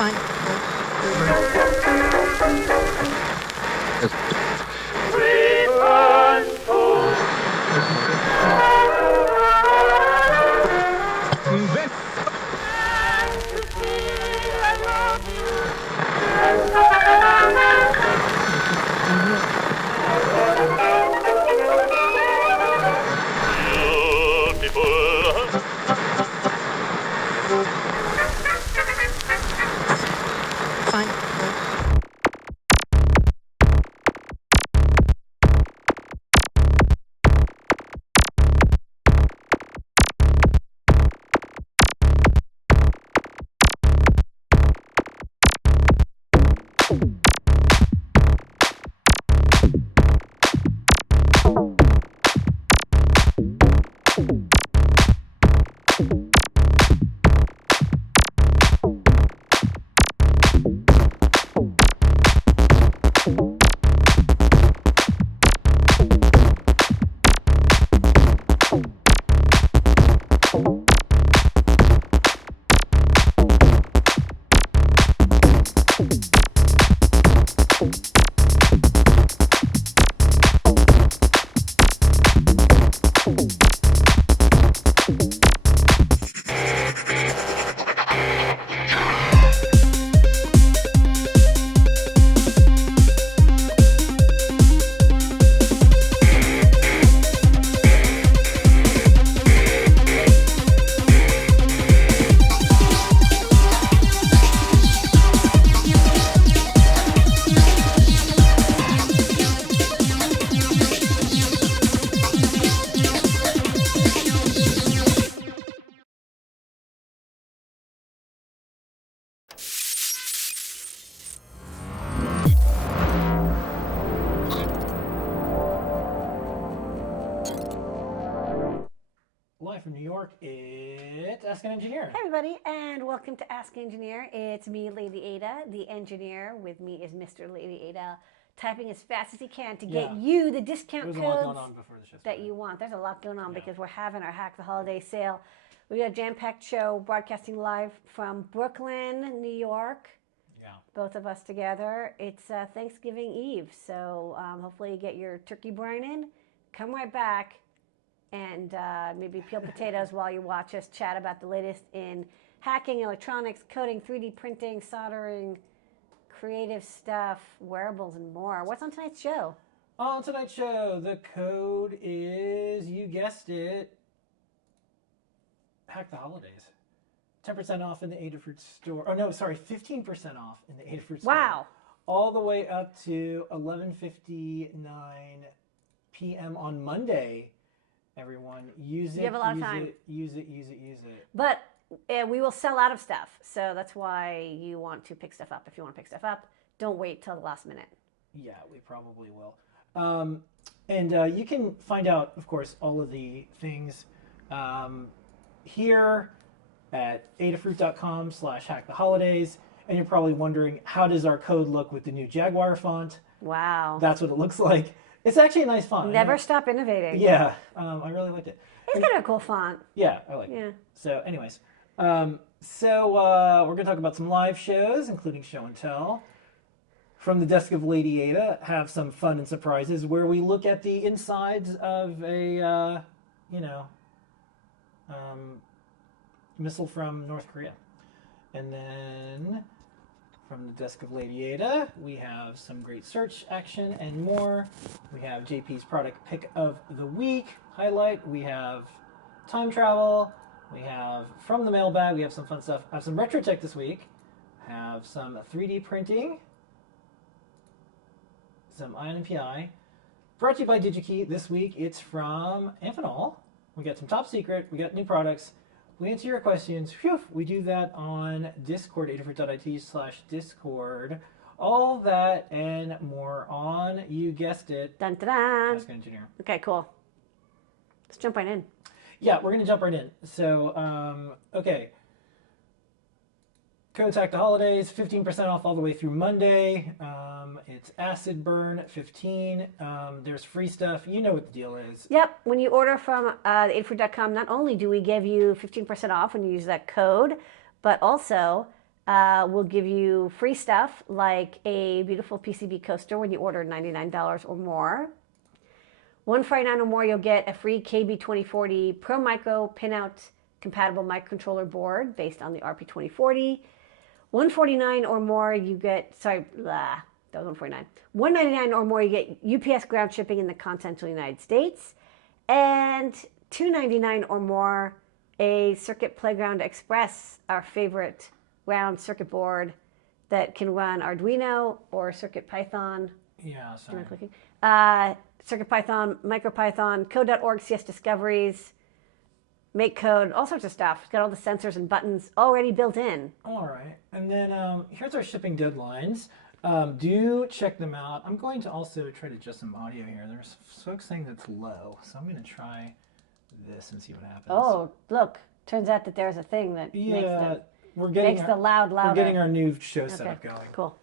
Fine. Fine. Live from New York, it's Ask an Engineer. Hi everybody, and welcome to Ask Engineer. It's me, Ladyada, the engineer. With me is Mr. Ladyada, typing as fast as he can to get you the discount codes that you want. There's a lot going on because we're having our Hack the Holiday sale. We got a jam-packed show broadcasting live from Brooklyn, New York. Yeah. Both of us together. It's Thanksgiving Eve, so hopefully you get your turkey brine in. Come right back and maybe peel potatoes while you watch us chat about the latest in hacking, electronics, coding, 3D printing, soldering, creative stuff, wearables, and more. What's on tonight's show? On tonight's show, the code is, you guessed it, Hack the Holidays. 10% off in the Adafruit store. Oh, no, sorry, 15% off in the Adafruit store. Wow. All the way up to 11:59 p.m. on Monday. Everyone, use it. You have a lot of time. Use it. But we will sell out of stuff, so that's why you want to pick stuff up. If you want to pick stuff up, don't wait till the last minute. Yeah, we probably will. And you can find out, of course, all of the things here at adafruit.com/hacktheholidays. And you're probably wondering, how does our code look with the new Jaguar font? Wow. That's what it looks like. It's actually a nice font. Never stop innovating. Yeah, I really liked it. It's kind of a cool font. Yeah, I like it. So anyways, we're going to talk about some live shows, including Show and Tell. From the desk of Ladyada, have some fun and surprises where we look at the insides of a, missile from North Korea. And then from the desk of Ladyada, we have some great search action and more. We have JP's product pick of the week highlight. We have time travel. We have from the mailbag. We have some fun stuff. I have some retro tech this week. Have some 3D printing. Some INPI. Brought to you by DigiKey this week. It's from Amphenol. We got some top secret. We got new products. We answer your questions. Whew, we do that on Discord, adafruit.it/Discord. All that and more on, you guessed it, Dun, dun, dun. Ask an Engineer. Okay, cool. Let's jump right in. Yeah, we're going to jump right in. So, okay. Code's Hack the Holidays, 15% off all the way through Monday. It's Acid Burn 15. There's free stuff. You know what the deal is. Yep. When you order from adafruit.com, not only do we give you 15% off when you use that code, but also We'll give you free stuff like a beautiful PCB coaster when you order $99 or more. $149 or more, you'll get a free KB2040 Pro Micro pinout compatible microcontroller board based on the RP2040. $149 or more, you get, that was $149. $199 or more, you get UPS ground shipping in the continental United States. And $299 or more, a Circuit Playground Express, our favorite round circuit board that can run Arduino or CircuitPython. Yeah, sorry. CircuitPython, MicroPython, code.org, CS Discoveries, make code, all sorts of stuff. It's got all the sensors and buttons already built in. All right. And then here's our shipping deadlines. Do check them out. I'm going to also try to adjust some audio here. There's folks saying that's low, so I'm going to try this and see what happens. Oh, look. Turns out that there's a thing that makes the loud louder. We're getting our new show setup going. Cool.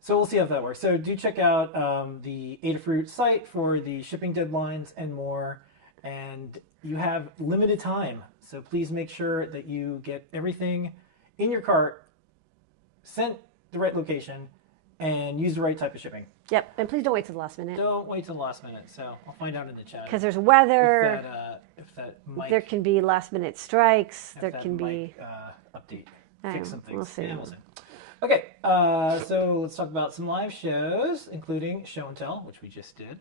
So we'll see how that works. So do check out the Adafruit site for the shipping deadlines and more. And you have limited time. So please make sure that you get everything in your cart, sent the right location, and use the right type of shipping. Yep. And please don't wait till the last minute. Don't wait till the last minute. So I'll find out in the chat. Because there's weather. If that mic, there can be last minute strikes. There can mic, be update. Fix some things. We'll see. Yeah, we'll see. Okay, so let's talk about some live shows, including Show and Tell, which we just did.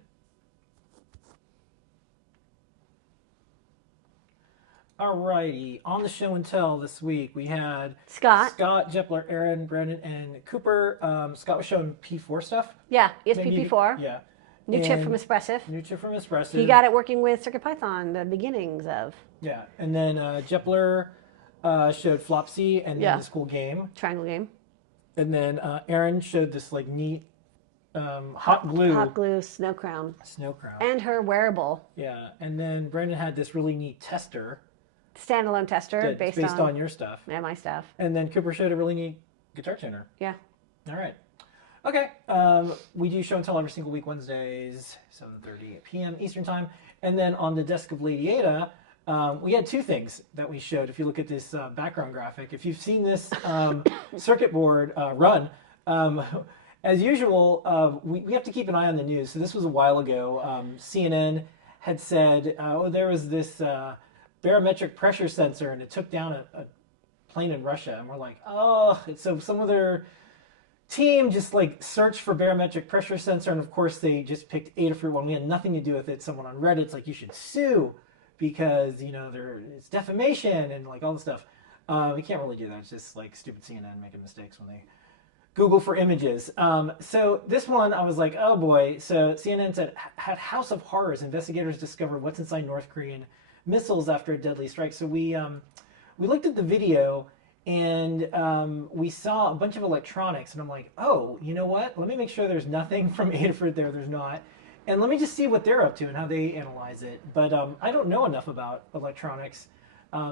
Alrighty, on the Show and Tell this week, we had Scott, Jepler, Aaron, Brandon, and Cooper. Scott was showing P4 stuff. Yeah, ESP4. Yeah. New chip from Espressif. New chip from Espressif. He got it working with CircuitPython, the beginnings of. Yeah, and then Jepler showed flopsy and then this cool game. Triangle game. And then Aaron showed this like neat hot glue snow crown. Snow-crown. And her wearable. Yeah, and then Brandon had this really neat tester. Standalone tester based on your stuff. Yeah, my stuff. And then Cooper showed a really neat guitar tuner. Yeah. All right. Okay. We do Show and Tell every single week, Wednesdays, 7:30 p.m. Eastern Time. And then on the desk of Ladyada, we had two things that we showed. If you look at this background graphic, if you've seen this circuit board run, as usual, we have to keep an eye on the news. So this was a while ago. CNN had said, there was this barometric pressure sensor, and it took down a plane in Russia. And we're like, so some of their team just like searched for barometric pressure sensor, and of course they just picked Adafruit one. We had nothing to do with it. Someone on Reddit's like, you should sue because it's defamation and like all this stuff. We can't really do that. It's just like stupid CNN making mistakes when they Google for images. So this one, I was like, oh boy. So CNN said, had House of Horrors, investigators discover what's inside North Korean missiles after a deadly strike. So we looked at the video, and we saw a bunch of electronics, and I'm like, oh, you know what? Let me make sure there's nothing from Adafruit there. There's not. And let me just see what they're up to and how they analyze it. But I don't know enough about electronics,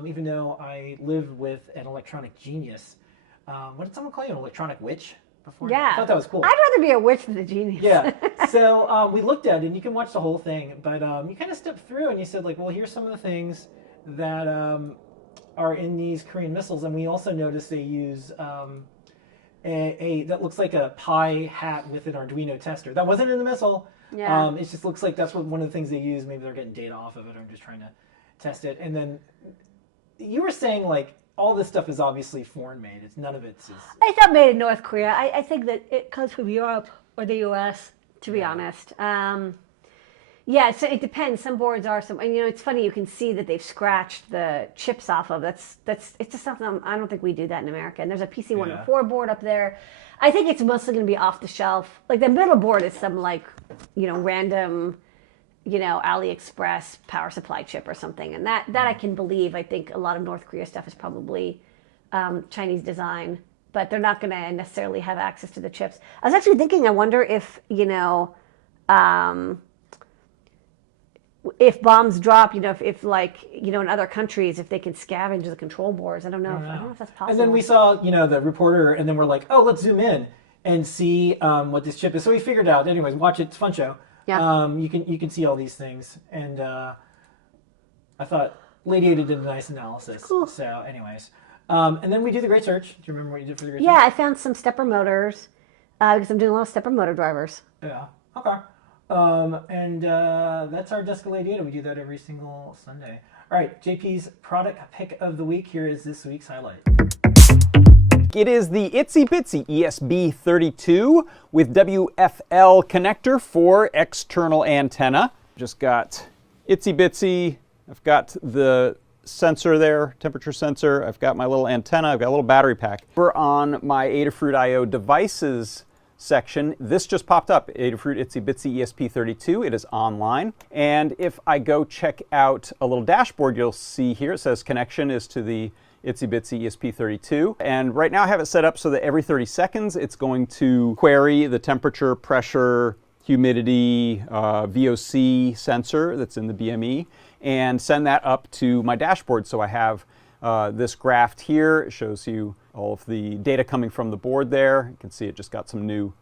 even though I live with an electronic genius. What did someone call you, an electronic witch before? Yeah. I thought that was cool. I'd rather be a witch than a genius. Yeah. So we looked at it, and you can watch the whole thing. But you kind of stepped through, and you said, like, well, here's some of the things that are in these Korean missiles. And we also noticed they use that looks like a Pi hat with an Arduino tester. That wasn't in the missile. Yeah. It just looks like that's one of the things they use. Maybe they're getting data off of it, or just trying to test it. And then you were saying, like, all this stuff is obviously foreign made. None of it's. It's not made in North Korea. I think that it comes from Europe or the U.S., to be honest. Yeah, so it depends. Some boards are and it's funny. You can see that they've scratched the chips off of. It's just something. I don't think we do that in America. And there's a PC 104 board up there. I think it's mostly going to be off the shelf. Like the middle board is some random, AliExpress power supply chip or something. And that I can believe. I think a lot of North Korea stuff is probably Chinese design, but they're not going to necessarily have access to the chips. I was actually thinking, I wonder if bombs drop, if in other countries, if they can scavenge the control boards. I don't know if that's possible. And then we saw, the reporter, and then we're like, oh, let's zoom in and see what this chip is. So we figured out. Anyways, watch it. It's a fun show. Yeah. You can see all these things, and I thought Ladyada did a nice analysis. Cool. So, anyways, And then we do the great search. Do you remember what you did for the great Yeah, search? I found some stepper motors because I'm doing a lot of stepper motor drivers. Yeah. Okay. And that's our Desk of Ladyada. We do that every single Sunday. All right, JP's product pick of the week. Here is this week's highlight. It is the Itsy Bitsy ESP32 with WFL connector for external antenna. Just got Itsy Bitsy. I've got the sensor there, temperature sensor. I've got my little antenna. I've got a little battery pack. We're on my Adafruit IO devices section. This just popped up, Adafruit Itsy Bitsy ESP32. It is online. And if I go check out a little dashboard, you'll see here it says connection is to the Itsy Bitsy ESP32. And right now I have it set up so that every 30 seconds it's going to query the temperature, pressure, humidity, VOC sensor that's in the BME and send that up to my dashboard. So I have this graph here. It shows you all of the data coming from the board there. You can see it just got some new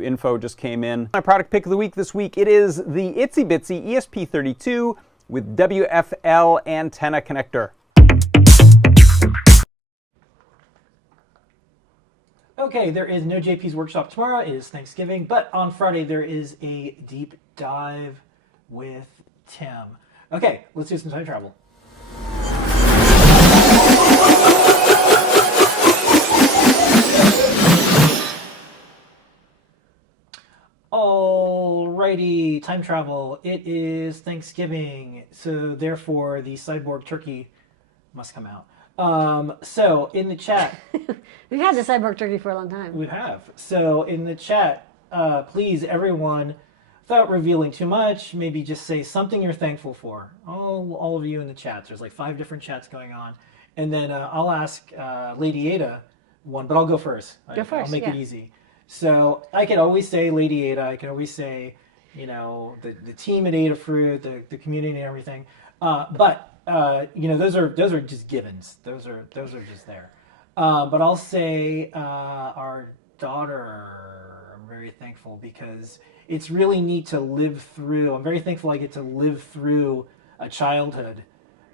info just came in. My product pick of the week this week, it is the Itsy Bitsy ESP32 with WFL antenna connector. Okay, there is no JP's workshop tomorrow. It is Thanksgiving, but on Friday there is a deep dive with Tim. Okay, let's do some time travel. Alrighty, time travel. It is Thanksgiving, so therefore the cyborg turkey must come out. So in the chat, We've had the cyborg turkey for a long time. we have. So in the chat, please everyone, without revealing too much, maybe just say something you're thankful for. All of you in the chats. There's like 5 different chats going on, and then I'll ask Ladyada one, but I'll go first. Go first, I'll make yeah. it easy. So I can always say Ladyada. I can always say, you know, the team at Adafruit, the community and everything. But you know, those are just givens. Those are just there. But I'll say our daughter. I'm very thankful because it's really neat to live through. I'm very thankful I get to live through a childhood.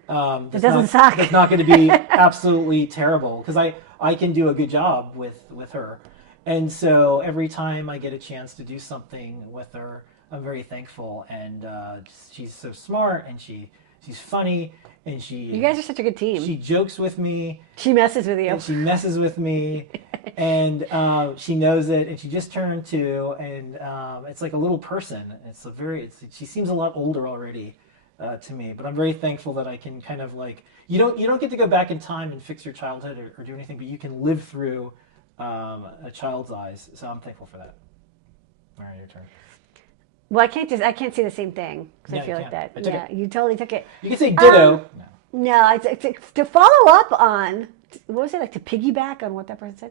It doesn't suck. It's not going to be absolutely terrible because I can do a good job with her. And so every time I get a chance to do something with her, I'm very thankful. And she's so smart, and she's funny, and You guys are such a good team. she jokes with me, She messes with you. and she messes with me, and she knows it, and she just turned 2, and it's like a little person. She seems a lot older already to me, but I'm very thankful that I can kind of like you don't get to go back in time and fix your childhood or do anything, but you can live through a child's eyes. So I'm thankful for that. All right, your turn. Well, I can't say the same thing because No, I feel you like can't. that. I took Yeah, it. you totally took it. You can say ditto. No. No, to follow up on what was it like to piggyback on what that person said.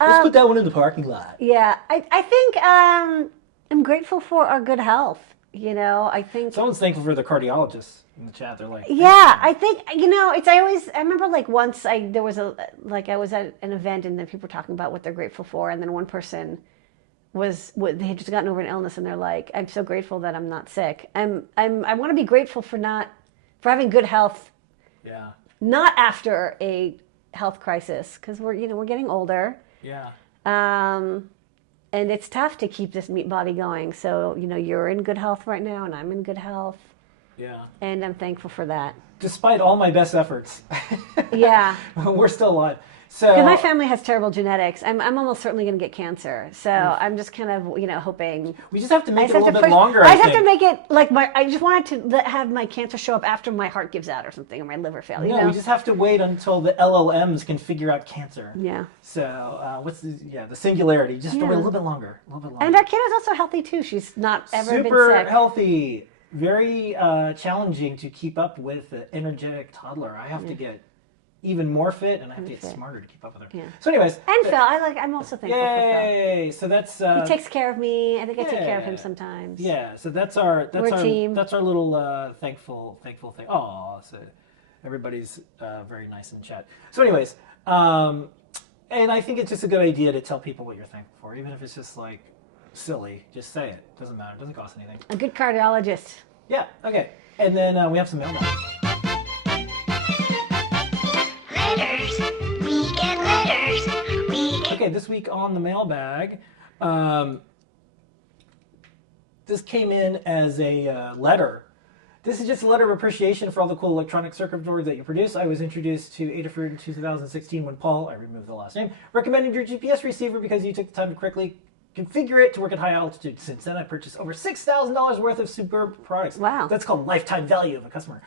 Let's put that one in the parking lot. Yeah, I think I'm grateful for our good health. You know, I think. Someone's thankful for the cardiologists in the chat. They're like, Yeah, I think I remember like once I was at an event and then people were talking about what they're grateful for, and then one person they had just gotten over an illness and they're like, I'm so grateful that I'm not sick. I want to be grateful for having good health, Yeah. not after a health crisis, because we're getting older. Yeah. And it's tough to keep this meat body going. So, you're in good health right now, and I'm in good health, Yeah. and I'm thankful for that. Despite all my best efforts. Yeah. We're still alive. So Because my family has terrible genetics. I'm almost certainly going to get cancer. So I'm just kind of, hoping. we just have to I make just it a have little to bit push- longer. I I just have to think. make it like I just wanted to have my cancer show up after my heart gives out or something, or my liver fails. No, we just have to wait until the LLMs can figure out cancer. Yeah. So what's the singularity? Just wait a little bit longer. And our kid is also healthy too. She's not ever been Super sick. healthy. Very challenging to keep up with an energetic toddler. I have to get even more fit, and I have to get smarter to keep up with her. Yeah. So, anyways, And Phil, I'm also thankful for Phil. yay! So that's He takes care of me. I think I take care of him yeah. sometimes. yeah. So that's our We're a team. That's our little thankful thing. Oh, so everybody's very nice in chat. So, anyways, and I think it's just a good idea to tell people what you're thankful for, even if it's just like silly. Just say it. Doesn't matter. It doesn't cost anything. A good cardiologist. Yeah. Okay. And then we have some mailbag. Letters. Okay, this week on the mailbag, this came in as a letter. This is just a letter of appreciation for all the cool electronic circuit boards that you produce. I was introduced to Adafruit in 2016 when Paul, I removed the last name, recommended your GPS receiver because you took the time to correctly configure it to work at high altitude. Since then, I purchased over $6,000 worth of superb products. Wow. That's called lifetime value of a customer.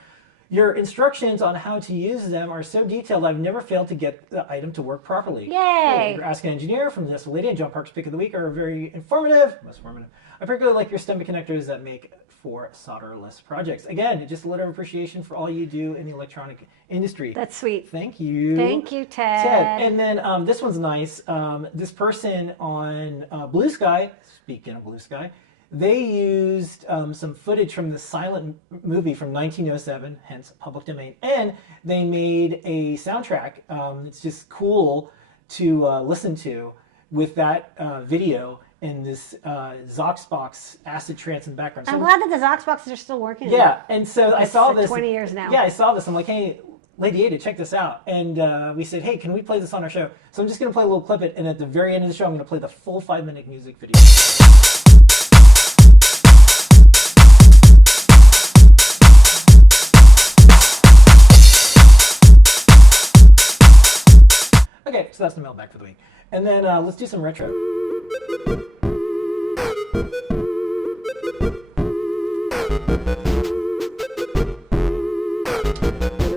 Your instructions on how to use them are so detailed, I've never failed to get the item to work properly. Yay! Your Ask an Engineer from the Ladyada and John Park's Pick of the Week are very informative. Most informative. I particularly like your stemma connectors that make for solderless projects. Again, just a letter of appreciation for all you do in the electronic industry. That's sweet. Thank you. Thank you, Ted. And then this one's nice. This person on Blue Sky, speaking of Blue Sky, they used some footage from the silent movie from 1907, hence public domain, and they made a soundtrack. It's just cool to listen to with that video and this Zoxbox acid trance in the background. So I'm glad that the Zoxboxes are still working. yeah, and so I saw this. 20 years now. Yeah, I saw this. I'm like, hey, Ladyada, check this out. And we said, hey, can we play this on our show? So I'm just going to play a little clip it, and at the very end of the show, I'm going to play the full 5-minute music video. Okay, so that's the mailbag for the week. And then let's do some retro.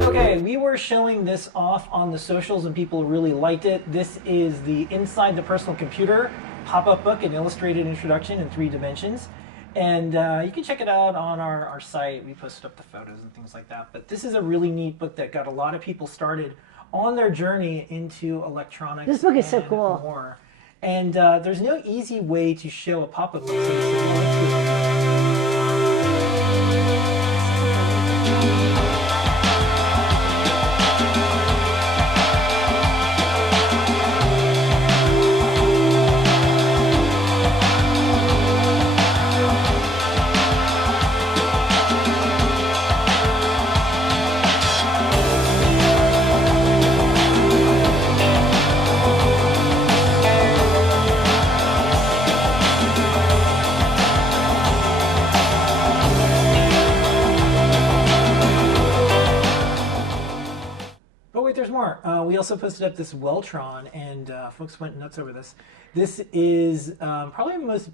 Okay, we were showing this off on the socials and people really liked it. This is the Inside the Personal Computer pop-up book, an illustrated introduction in 3 dimensions. And you can check it out on our site. We posted up the photos and things like that. But this is a really neat book that got a lot of people started on their journey into electronics. This book is so cool. More. And there's no easy way to show a pop-up book. So this is all there's more. We also posted up this Weltron, and folks went nuts over this. This is probably the most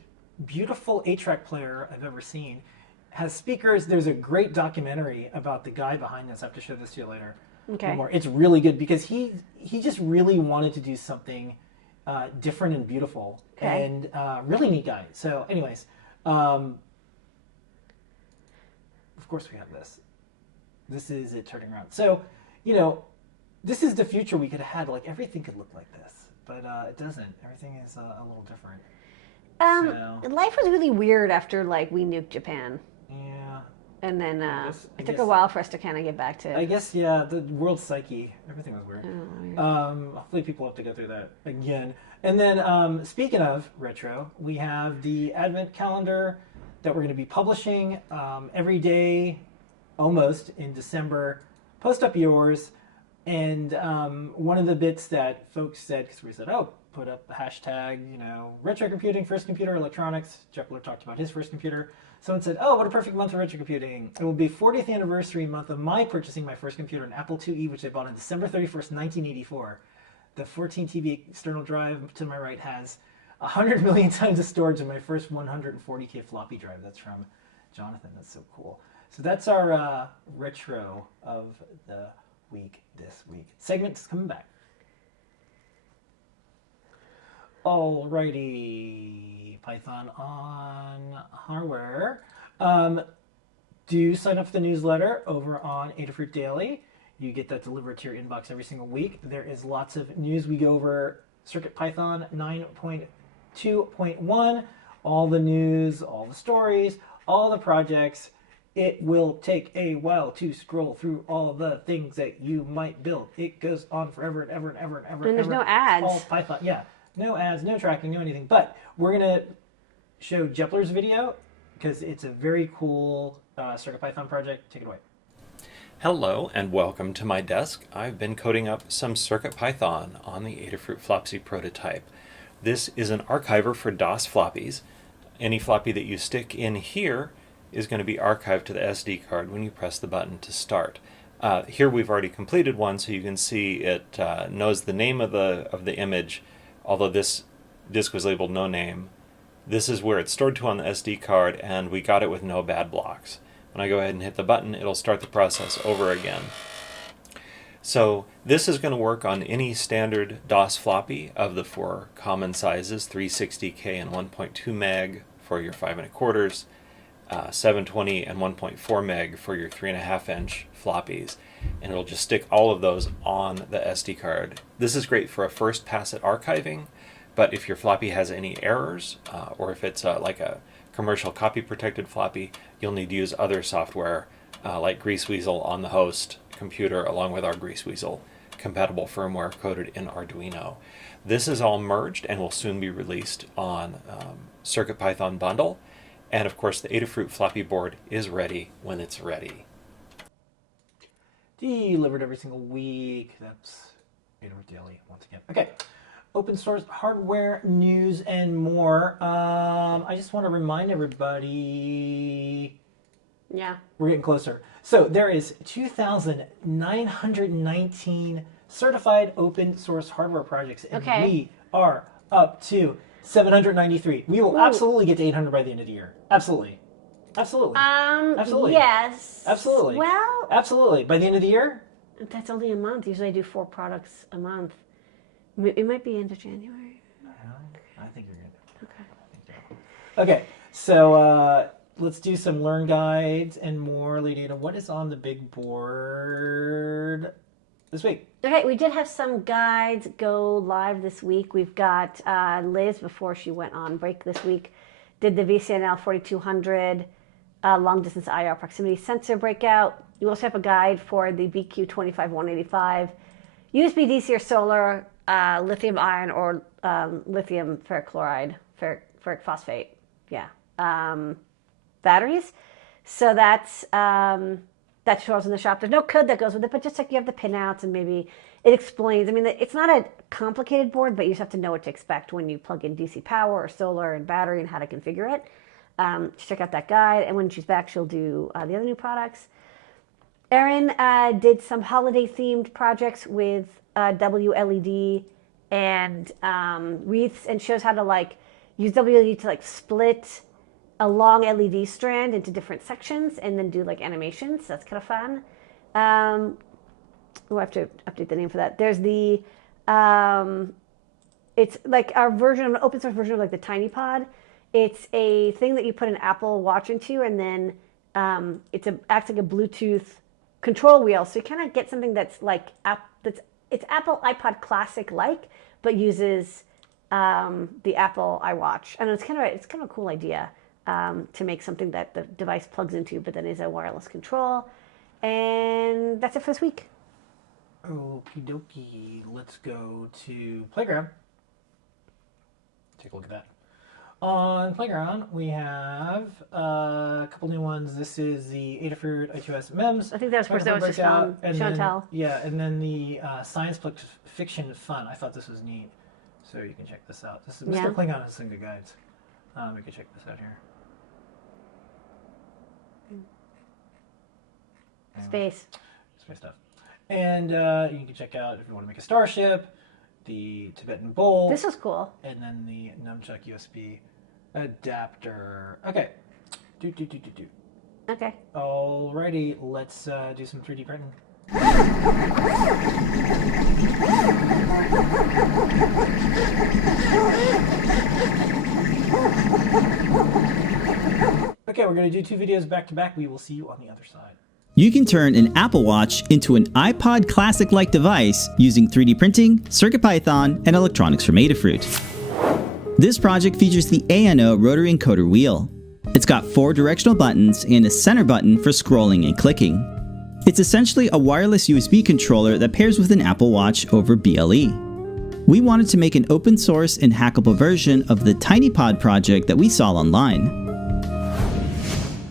beautiful 8-track player I've ever seen. Has speakers. There's a great documentary about the guy behind this. I have to show this to you later. Okay. More. It's really good because he just really wanted to do something different and beautiful, Okay. and really neat guy. So, anyways, of course we have this. This is it turning around. So, you know, this is the future we could have had. Like, everything could look like this, but it doesn't. Everything is a little different. Life was really weird after, like, we nuked Japan. Yeah. And then I it took guess- a while for us to kind of get back to... I guess, yeah, the world psyche, everything was weird. weird. Hopefully people have to go through that again. And then, speaking of retro, we have the Advent calendar that we're going to be publishing every day, almost, in December. Post up yours. And one of the bits that folks said, because we said, oh, put up the hashtag, you know, retro computing, first computer, electronics. Jepler talked about his first computer. Someone said, oh, what a perfect month for retro computing. It will be 40th anniversary month of my purchasing my first computer, an Apple IIe, which I bought on December 31st, 1984. The 14 TB external drive to my right has 100 million times of storage in my first 140K floppy drive. That's from Jonathan. That's so cool. So that's our retro of the week this week. Segment's coming back. Alrighty, Python on hardware. Do sign up for the newsletter over on Adafruit Daily. You get that delivered to your inbox every single week. There is lots of news. We go over CircuitPython 9.2.1, all the news, all the stories, all the projects. It will take a while to scroll through all the things that you might build. It goes on forever and ever and ever and ever. And there's no ads. All Python, yeah. No ads, no tracking, no anything. But we're going to show Jepler's video because it's a very cool CircuitPython project. Take it away. Hello and welcome to my desk. I've been coding up some CircuitPython on the Adafruit Flopsy prototype. This is an archiver for DOS floppies. Any floppy that you stick in here is going to be archived to the SD card when you press the button to start. Here we've already completed one, so you can see it knows the name of the image, although this disk was labeled no name. This is where it's stored to on the SD card, and we got it with no bad blocks. When I go ahead and hit the button, it'll start the process over again. So this is going to work on any standard DOS floppy of the 4 common sizes, 360K and 1.2 meg for your 5 1/4, 720 and 1.4 meg for your 3.5 inch floppies, and it'll just stick all of those on the SD card. This is great for a first pass at archiving, but if your floppy has any errors, or if it's like a commercial copy protected floppy, you'll need to use other software like Greaseweasel on the host computer, along with our Greaseweasel compatible firmware coded in Arduino. This is all merged and will soon be released on CircuitPython bundle. And of course, the Adafruit floppy board is ready when it's ready. Delivered every single week. That's Adafruit Daily once again. Okay. Open source hardware news and more. I just want to remind everybody. Yeah. We're getting closer. So there is 2,919 certified open source hardware projects, and we are up to 793. We will absolutely get to 800 by the end of the year. Absolutely. Absolutely. Absolutely. Yes. Absolutely. Well, absolutely. By the end of the year? That's only a month. Usually I do 4 products a month. It might be end of January. I think you're good. Okay. So let's do some learn guides and more. Ladyada, what is on the big board this week? Okay, we did have some guides go live this week. We've got Liz, before she went on break this week, did the VCNL 4200 long distance IR proximity sensor breakout. You also have a guide for the BQ 25185 USB DC or solar lithium ion or lithium ferric chloride, ferric phosphate, batteries. So that's that shows in the shop. There's no code that goes with it, but just like you have the pinouts and maybe it explains. I mean, it's not a complicated board, but you just have to know what to expect when you plug in DC power or solar and battery and how to configure it. Check out that guide, and when she's back, she'll do the other new products. Erin did some holiday-themed projects with WLED and wreaths, and shows how to use WLED to split a long LED strand into different sections and then do animations. That's kind of fun. I have to update the name for that. There's the it's like our version of an open source version of the Tiny Pod. It's a thing that you put an Apple Watch into, and then acts like a Bluetooth control wheel. So you kind of get something that's it's Apple iPod Classic but uses the Apple iWatch. And it's kind of a cool idea to make something that the device plugs into, but then is a wireless control. And that's it for this week. Okie dokie. Let's go to Playground. Take a look at that. On Playground, we have a couple new ones. This is the Adafruit I2S MEMS. I think that was first. That was just Chantel. Yeah, and then the science fiction fun. I thought this was neat. So you can check this out. This is Mr. Klingon has some good guides. We can check this out here. Space stuff. And you can check out if you want to make a starship, the Tibetan bowl. This is cool. And then the nunchuck USB adapter. Okay. Do. Okay. Alrighty, let's do some 3D printing. Okay, we're going to do 2 videos back to back. We will see you on the other side. You can turn an Apple Watch into an iPod Classic-like device using 3D printing, CircuitPython, and electronics from Adafruit. This project features the ANO rotary encoder wheel. It's got 4 directional buttons and a center button for scrolling and clicking. It's essentially a wireless USB controller that pairs with an Apple Watch over BLE. We wanted to make an open source and hackable version of the TinyPod project that we saw online.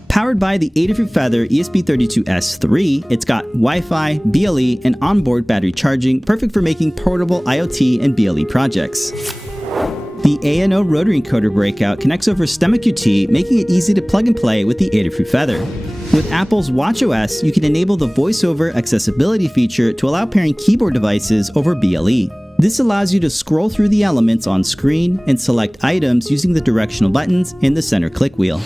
Powered by the Adafruit Feather ESP32S3, it's got Wi-Fi, BLE, and onboard battery charging, perfect for making portable IoT and BLE projects. The ANO rotary encoder breakout connects over stemma QT, making it easy to plug and play with the Adafruit Feather. With Apple's watchOS, you can enable the voiceover accessibility feature to allow pairing keyboard devices over BLE. This allows you to scroll through the elements on screen and select items using the directional buttons and the center click wheel.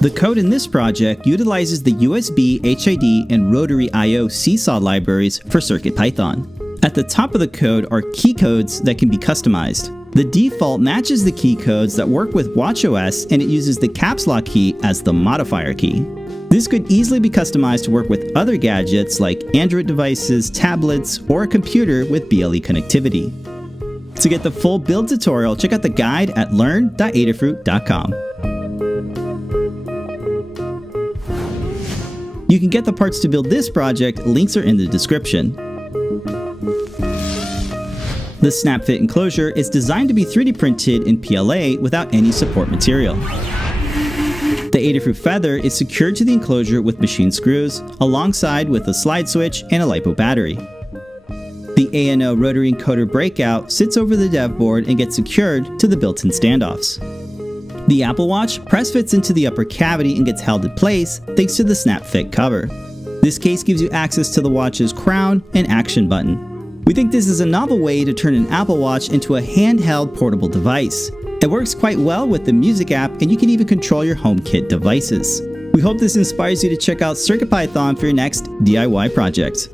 The code in this project utilizes the USB, HID, and rotary I/O seesaw libraries for CircuitPython. At the top of the code are key codes that can be customized. The default matches the key codes that work with watchOS, and it uses the caps lock key as the modifier key. This could easily be customized to work with other gadgets like Android devices, tablets, or a computer with BLE connectivity. To get the full build tutorial, check out the guide at learn.adafruit.com. You can get the parts to build this project, links are in the description. The snap fit enclosure is designed to be 3D printed in PLA without any support material. The Adafruit Feather is secured to the enclosure with machine screws, alongside with a slide switch and a LiPo battery. The ANO rotary encoder breakout sits over the dev board and gets secured to the built-in standoffs. The Apple Watch press fits into the upper cavity and gets held in place thanks to the snap fit cover. This case gives you access to the watch's crown and action button. We think this is a novel way to turn an Apple Watch into a handheld portable device. It works quite well with the music app, and you can even control your HomeKit devices. We hope this inspires you to check out CircuitPython for your next DIY project.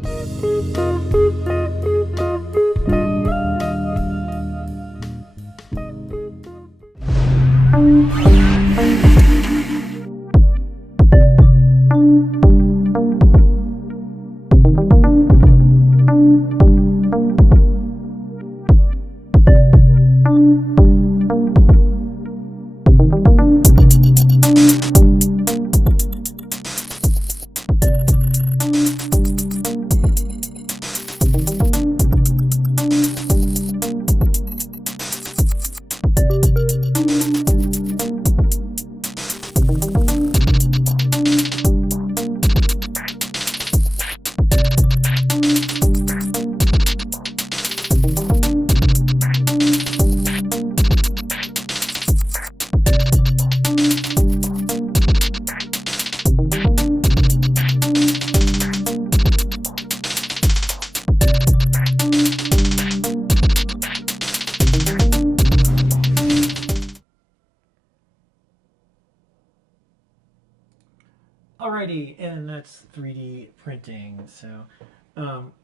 Alrighty, and that's 3D printing. So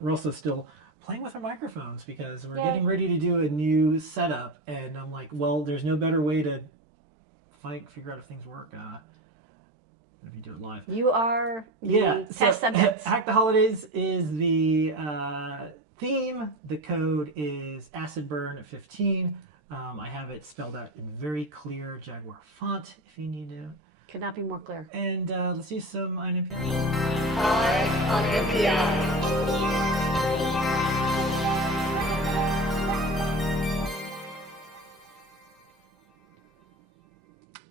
we're also still playing with our microphones because we're getting ready to do a new setup, and I'm like, well, there's no better way to figure out if things work if you do it live. You are the test subject. Hack the Holidays is the theme. The code is Acid Burn 15. I have it spelled out in very clear Jaguar font if you need to. Could not be more clear. And let's use some NPI. On NPI.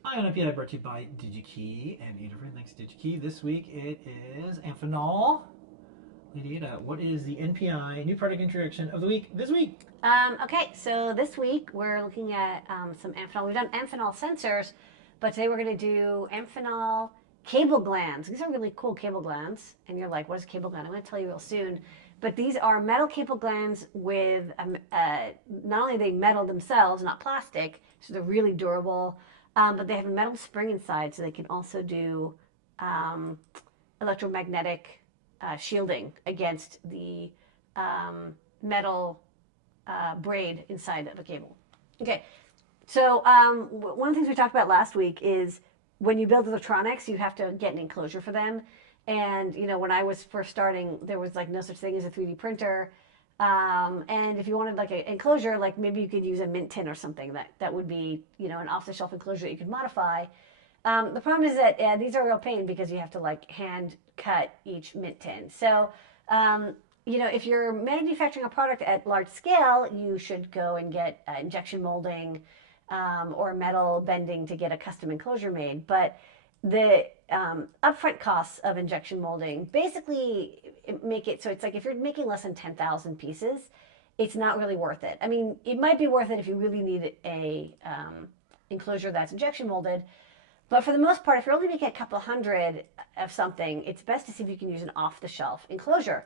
On NPI brought to you by DigiKey and Adafruit. Thanks to DigiKey. This week it is Amphenol. Ladyada, what is the NPI new product introduction of the week this week? Okay, so this week we're looking at some Amphenol. We've done Amphenol sensors, but today we're going to do Amphenol cable glands. These are really cool cable glands. And you're like, what is cable gland? I'm going to tell you real soon. But these are metal cable glands with, not only are they metal themselves, not plastic, so they're really durable, but they have a metal spring inside, so they can also do electromagnetic shielding against the metal braid inside of a cable. Okay. So one of the things we talked about last week is when you build electronics, you have to get an enclosure for them. And, you know, when I was first starting, there was like no such thing as a 3D printer. And if you wanted like an enclosure, like maybe you could use a mint tin or something that would be, you know, an off-the-shelf enclosure that you could modify. The problem is that these are a real pain because you have to like hand cut each mint tin. So, you know, if you're manufacturing a product at large scale, you should go and get injection molding, or metal bending to get a custom enclosure made. But the upfront costs of injection molding basically make it so it's like if you're making less than 10,000 pieces, it's not really worth it. I mean, it might be worth it if you really need a enclosure that's injection molded, but for the most part, if you're only making a couple hundred of something, it's best to see if you can use an off-the-shelf enclosure,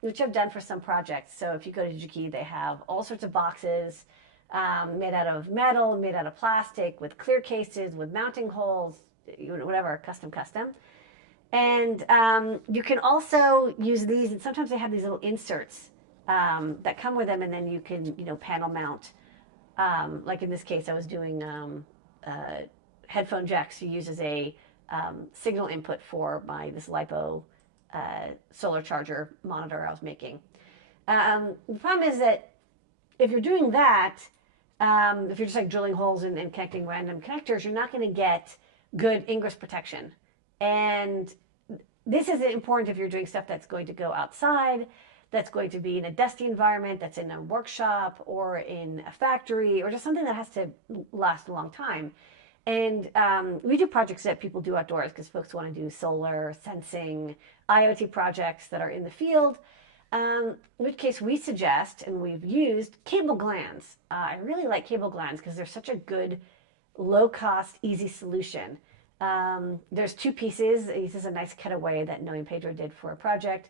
which I've done for some projects. So if you go to Juki, they have all sorts of boxes made out of metal, made out of plastic, with clear cases, with mounting holes, whatever, custom. And you can also use these, and sometimes they have these little inserts that come with them, and then you can, panel mount. Like in this case, I was doing headphone jacks to use as a signal input for this LiPo solar charger monitor I was making. The problem is that if you're doing that, if you're just like drilling holes and connecting random connectors, you're not going to get good ingress protection. And this is important if you're doing stuff that's going to go outside, that's going to be in a dusty environment, that's in a workshop or in a factory, or just something that has to last a long time. And we do projects that people do outdoors because folks want to do solar, sensing, IoT projects that are in the field. In which case we suggest, and we've used, cable glands. I really like cable glands because they're such a good, low-cost, easy solution. There's two pieces. This is a nice cutaway that Noe and Pedro did for a project.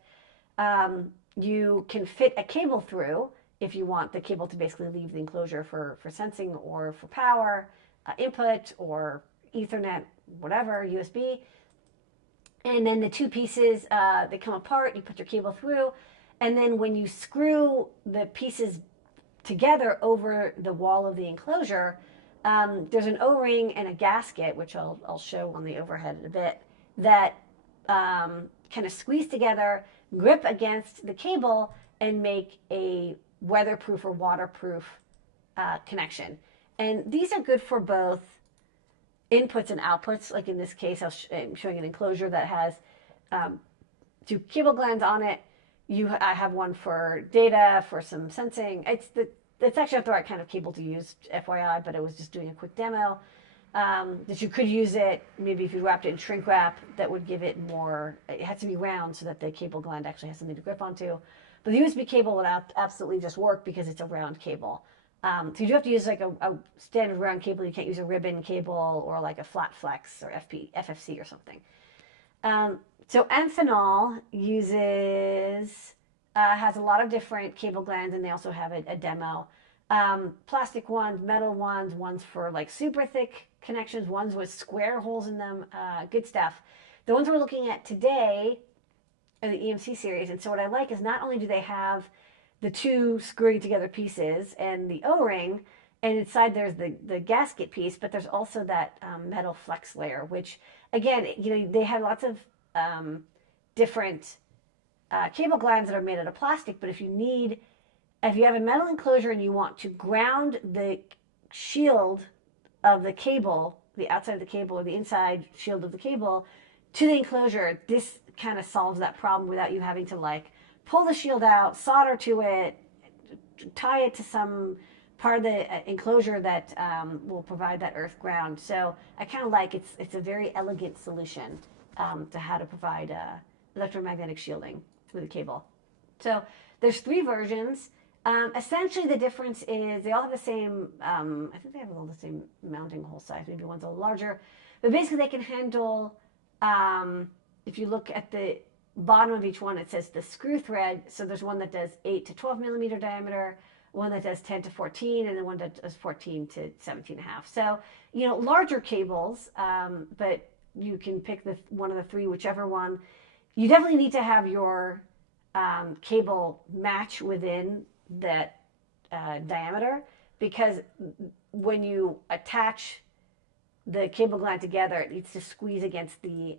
You can fit a cable through if you want the cable to basically leave the enclosure for sensing or for power input or Ethernet, whatever, USB. And then the two pieces, they come apart, you put your cable through, and then when you screw the pieces together over the wall of the enclosure, there's an O-ring and a gasket, which I'll show on the overhead in a bit, that kind of squeeze together, grip against the cable, and make a weatherproof or waterproof connection. And these are good for both inputs and outputs. Like in this case, I'm showing an enclosure that has two cable glands on it. I have one for data, for some sensing. It's actually not the right kind of cable to use, FYI, but I was just doing a quick demo. That you could use it, maybe if you wrapped it in shrink wrap, that would give it more, it has to be round so that the cable gland actually has something to grip onto. But the USB cable would absolutely just work because it's a round cable. So you do have to use like a standard round cable. You can't use a ribbon cable or like a flat flex or FFC or something. So Amphenol has a lot of different cable glands, and they also have a demo. Plastic ones, metal ones for like super thick connections, ones with square holes in them, good stuff. The ones we're looking at today are the EMC series. And so what I like is not only do they have the two screwing together pieces and the O-ring, and inside there's the gasket piece, but there's also that metal flex layer, which again, they have lots of different cable glands that are made out of plastic, but if you have a metal enclosure and you want to ground the shield of the cable, the outside of the cable or the inside shield of the cable to the enclosure, this kind of solves that problem without you having to like pull the shield out, solder to it, tie it to some part of the enclosure that will provide that earth ground. So I kind of like it's a very elegant solution to how to provide electromagnetic shielding through the cable. So there's 3 versions. Essentially, the difference is they all have the same, I think they have all the same mounting hole size. Maybe one's a little larger. But basically, they can handle, if you look at the bottom of each one, it says the screw thread. So there's one that does 8 to 12 millimeter diameter, one that does 10 to 14, and then one that does 14 to 17 and a half. So, larger cables, but you can pick one of the 3, whichever one. You definitely need to have your cable match within that diameter, because when you attach the cable gland together, it needs to squeeze against the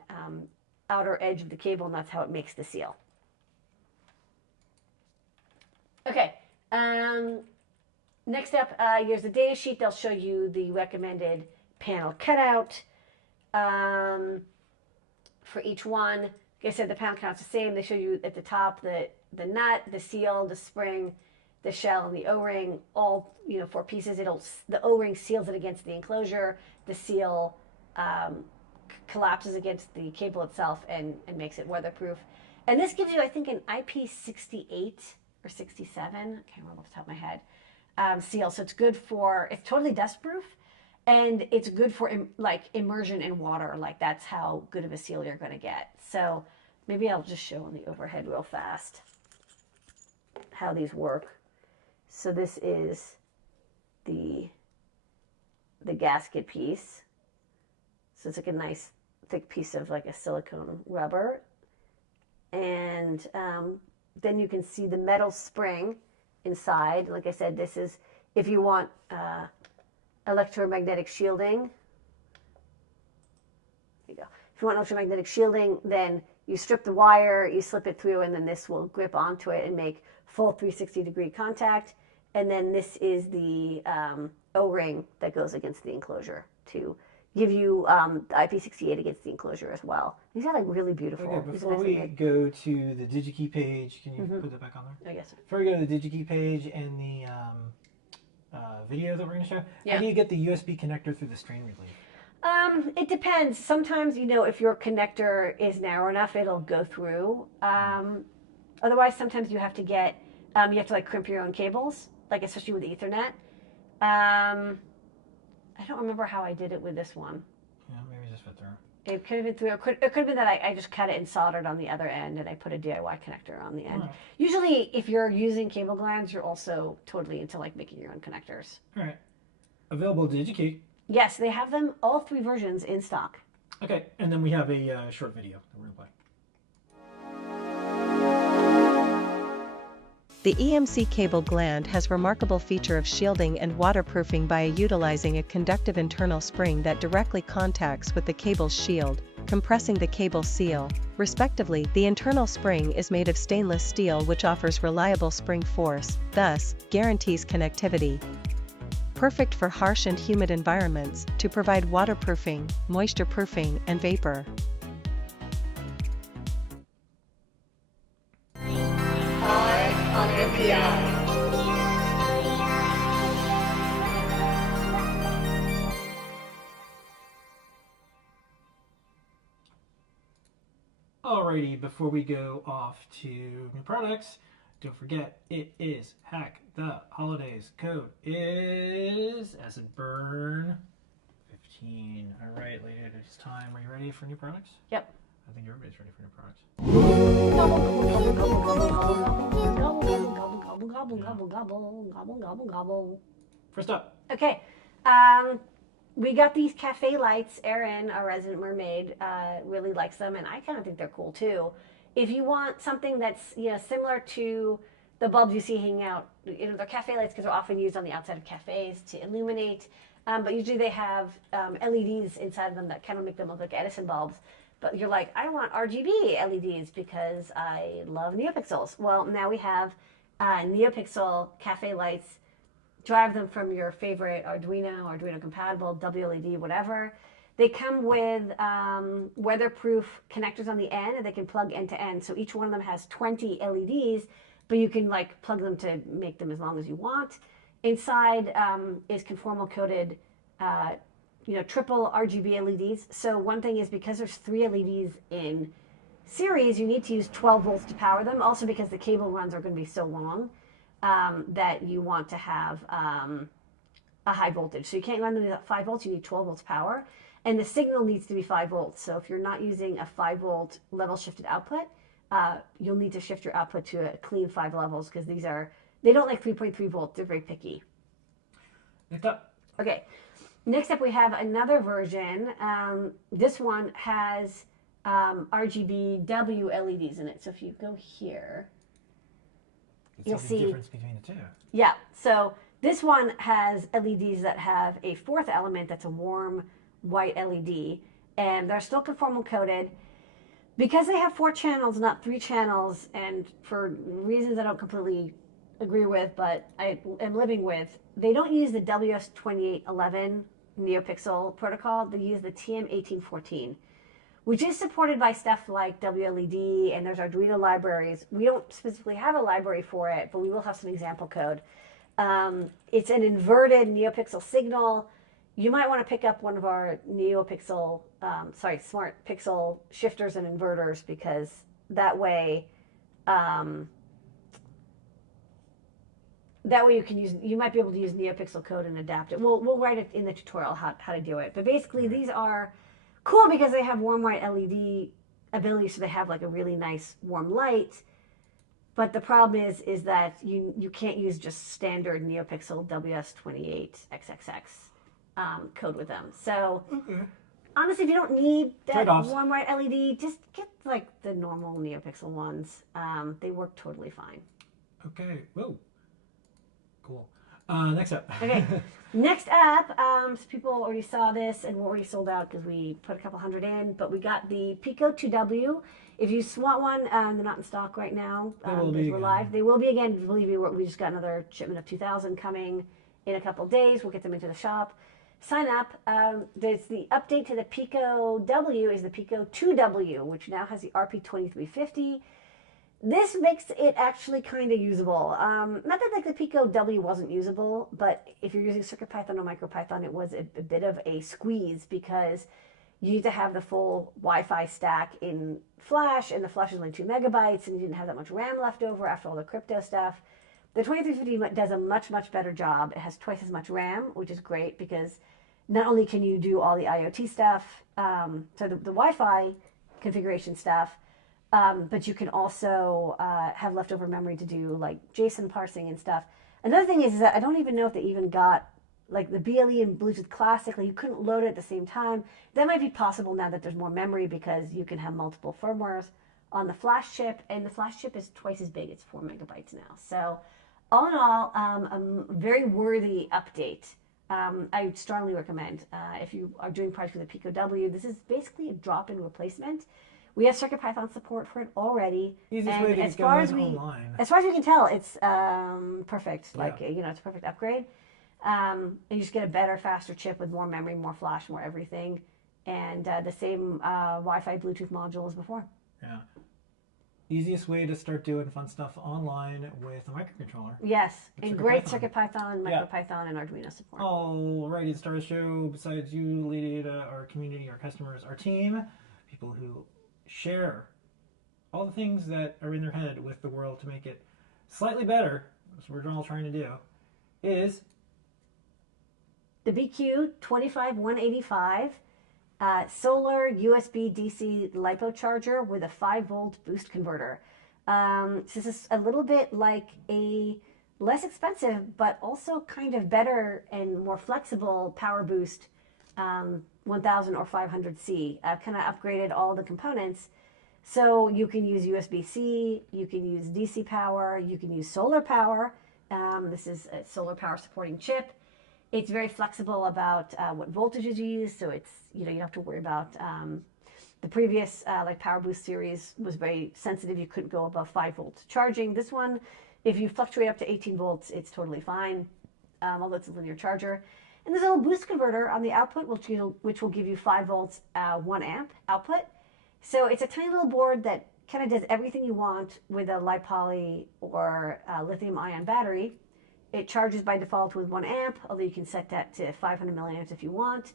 outer edge of the cable, and that's how it makes the seal. Okay, next up, here's the data sheet. They'll show you the recommended panel cutout for each one. Like I said, the panel cutout's the same. They show you at the top the nut, the seal, the spring, the shell, and the O-ring, all 4 pieces. The O-ring seals it against the enclosure. The seal collapses against the cable itself and makes it weatherproof. And this gives you, I think, an IP68 or or 67. I can't remember off the top of my head. Seal. So it's good for, it's totally dust proof, and it's good for like immersion in water. Like that's how good of a seal you're going to get. So maybe I'll just show on the overhead real fast how these work. So this is the gasket piece. So it's like a nice thick piece of like a silicone rubber. And then you can see the metal spring inside. Like I said, this is if you want electromagnetic shielding. There you go. If you want electromagnetic shielding, then you strip the wire, you slip it through, and then this will grip onto it and make full 360-degree contact. And then this is the O-ring that goes against the enclosure to give you the IP68 against the enclosure as well. These are like really beautiful. Okay, These are before nicely we made. go to the DigiKey page, can you put that back on there? I guess. Before we go to the DigiKey page and the video that we're going to show, how do you get the USB connector through the strain relief? It depends. Sometimes, you know, if your connector is narrow enough, it'll go through. Otherwise, sometimes you have to get, you have to like crimp your own cables, like especially with Ethernet. I don't remember how I did it with this one. Yeah, maybe just fit through. It could have been through. It could have been that I just cut it and soldered on the other end, and I put a DIY connector on the end. Right. Usually, if you're using cable glands, you're also totally into like making your own connectors. All right. Available DigiKey. Yes, they have them, all 3 versions in stock. Okay, and then we have a short video that we're going to play. The EMC cable gland has remarkable feature of shielding and waterproofing by utilizing a conductive internal spring that directly contacts with the cable's shield, compressing the cable seal. Respectively, the internal spring is made of stainless steel, which offers reliable spring force, thus guarantees connectivity. Perfect for harsh and humid environments to provide waterproofing, moisture proofing, and vapor. Alrighty, before we go off to new products, don't forget it is Hack the Holidays. Code is Acid Burn 15. Alright, Ladyada, it's time. Are you ready for new products? Yep. I think everybody's ready for new products. Gobble. First up, Okay. We got these cafe lights. Erin, our resident mermaid, really likes them, and I kind of think they're cool too. If you want something that's, you know, similar to the bulbs you see hanging out, you know, they're cafe lights because they're often used on the outside of cafes to illuminate, but usually they have LEDs inside of them that kind of make them look like Edison bulbs. But you're like, I want RGB LEDs because I love NeoPixels. Well, now we have NeoPixel cafe lights. Drive them from your favorite Arduino compatible, WLED, whatever. They come with weatherproof connectors on the end, and they can plug end to end. So each one of them has 20 LEDs, but you can like plug them to make them as long as you want. Inside is conformal coated, triple RGB LEDs. So one thing is, because there's 3 LEDs in series, you need to use 12 volts to power them. Also because the cable runs are going to be so long that you want to have a high voltage. So you can't run them at 5 volts, you need 12 volts power. And the signal needs to be 5 volts. So if you're not using a 5 volt level shifted output, you'll need to shift your output to a clean 5 levels, because they don't like 3.3 volts. They're very picky. next up. Okay. Next up, we have another version. This one has RGB W LEDs in it. So if you go here, you'll see the difference between the two. Yeah, so this one has LEDs that have a 4th element that's a warm white LED, and they're still conformal coated. Because they have 4 channels, not 3 channels, and for reasons I don't completely agree with, but I am living with, they don't use the WS2811 NeoPixel protocol. They use the TM1814, which is supported by stuff like WLED, and there's Arduino libraries. We don't specifically have a library for it, but we will have some example code. It's an inverted NeoPixel signal. You might want to pick up one of our Smart Pixel shifters and inverters, because that way That way you might be able to use NeoPixel code and adapt it. We'll write it in the tutorial how to do it. But basically these are cool because they have warm white LED ability, so they have like a really nice warm light. But the problem is that you can't use just standard NeoPixel WS28XXX code with them. So honestly, if you don't need that warm white LED, just get like the normal NeoPixel ones. They work totally fine. Okay. Whoa. Cool. Next up. Okay. Next up, so people already saw this and we're already sold out because we put a couple hundred in, but we got the Pico 2W. If you want one, they're not in stock right now. We're live. They will be again. Believe me, we just got another shipment of 2,000 coming in a couple days. We'll get them into the shop. Sign up. There's the update to the Pico W is the Pico 2W, which now has the RP2350. This makes it actually kind of usable. Not that like the Pico W wasn't usable, but if you're using CircuitPython or MicroPython, it was a bit of a squeeze because you need to have the full Wi-Fi stack in Flash, and the Flash is only 2 megabytes, and you didn't have that much RAM left over after all the crypto stuff. The 2350 does a much, much better job. It has twice as much RAM, which is great because not only can you do all the IoT stuff, so the Wi-Fi configuration stuff, but you can also have leftover memory to do like JSON parsing and stuff. Another thing is that I don't even know if they even got like the BLE and Bluetooth Classic, like you couldn't load it at the same time. That might be possible now that there's more memory because you can have multiple firmwares on the flash chip, and the flash chip is twice as big. It's 4 megabytes now. So all in all, a very worthy update. I strongly recommend if you are doing projects with a Pico W, this is basically a drop-in replacement. We have CircuitPython support for it already. Easiest way to as far as online. As far as we can tell, it's perfect. Yeah. Like, it's a perfect upgrade. And you just get a better, faster chip with more memory, more flash, more everything. And the same Wi-Fi, Bluetooth module as before. Yeah. Easiest way to start doing fun stuff online with a microcontroller. Yes, and great CircuitPython. CircuitPython, MicroPython, and Arduino support. Alrighty, the star of the show, besides you, Ladyada, our community, our customers, our team, people who share all the things that are in their head with the world to make it slightly better, as we're all trying to do, is the BQ25185 solar USB DC LiPo charger with a 5-volt boost converter. This is a little bit like a less expensive, but also kind of better and more flexible power boost 1000 or 500C. I've kind of upgraded all the components. So you can use USB-C, you can use DC power, you can use solar power. This is a solar power supporting chip. It's very flexible about what voltages you use, so it's, you don't have to worry about the previous like Power Boost series was very sensitive. You couldn't go above 5 volts charging. This one, if you fluctuate up to 18 volts, it's totally fine, although it's a linear charger. And there's a little boost converter on the output, which will give you 5 volts, 1 amp output. So it's a tiny little board that kind of does everything you want with a LiPoly or lithium-ion battery. It charges by default with 1 amp, although you can set that to 500 milliamps if you want.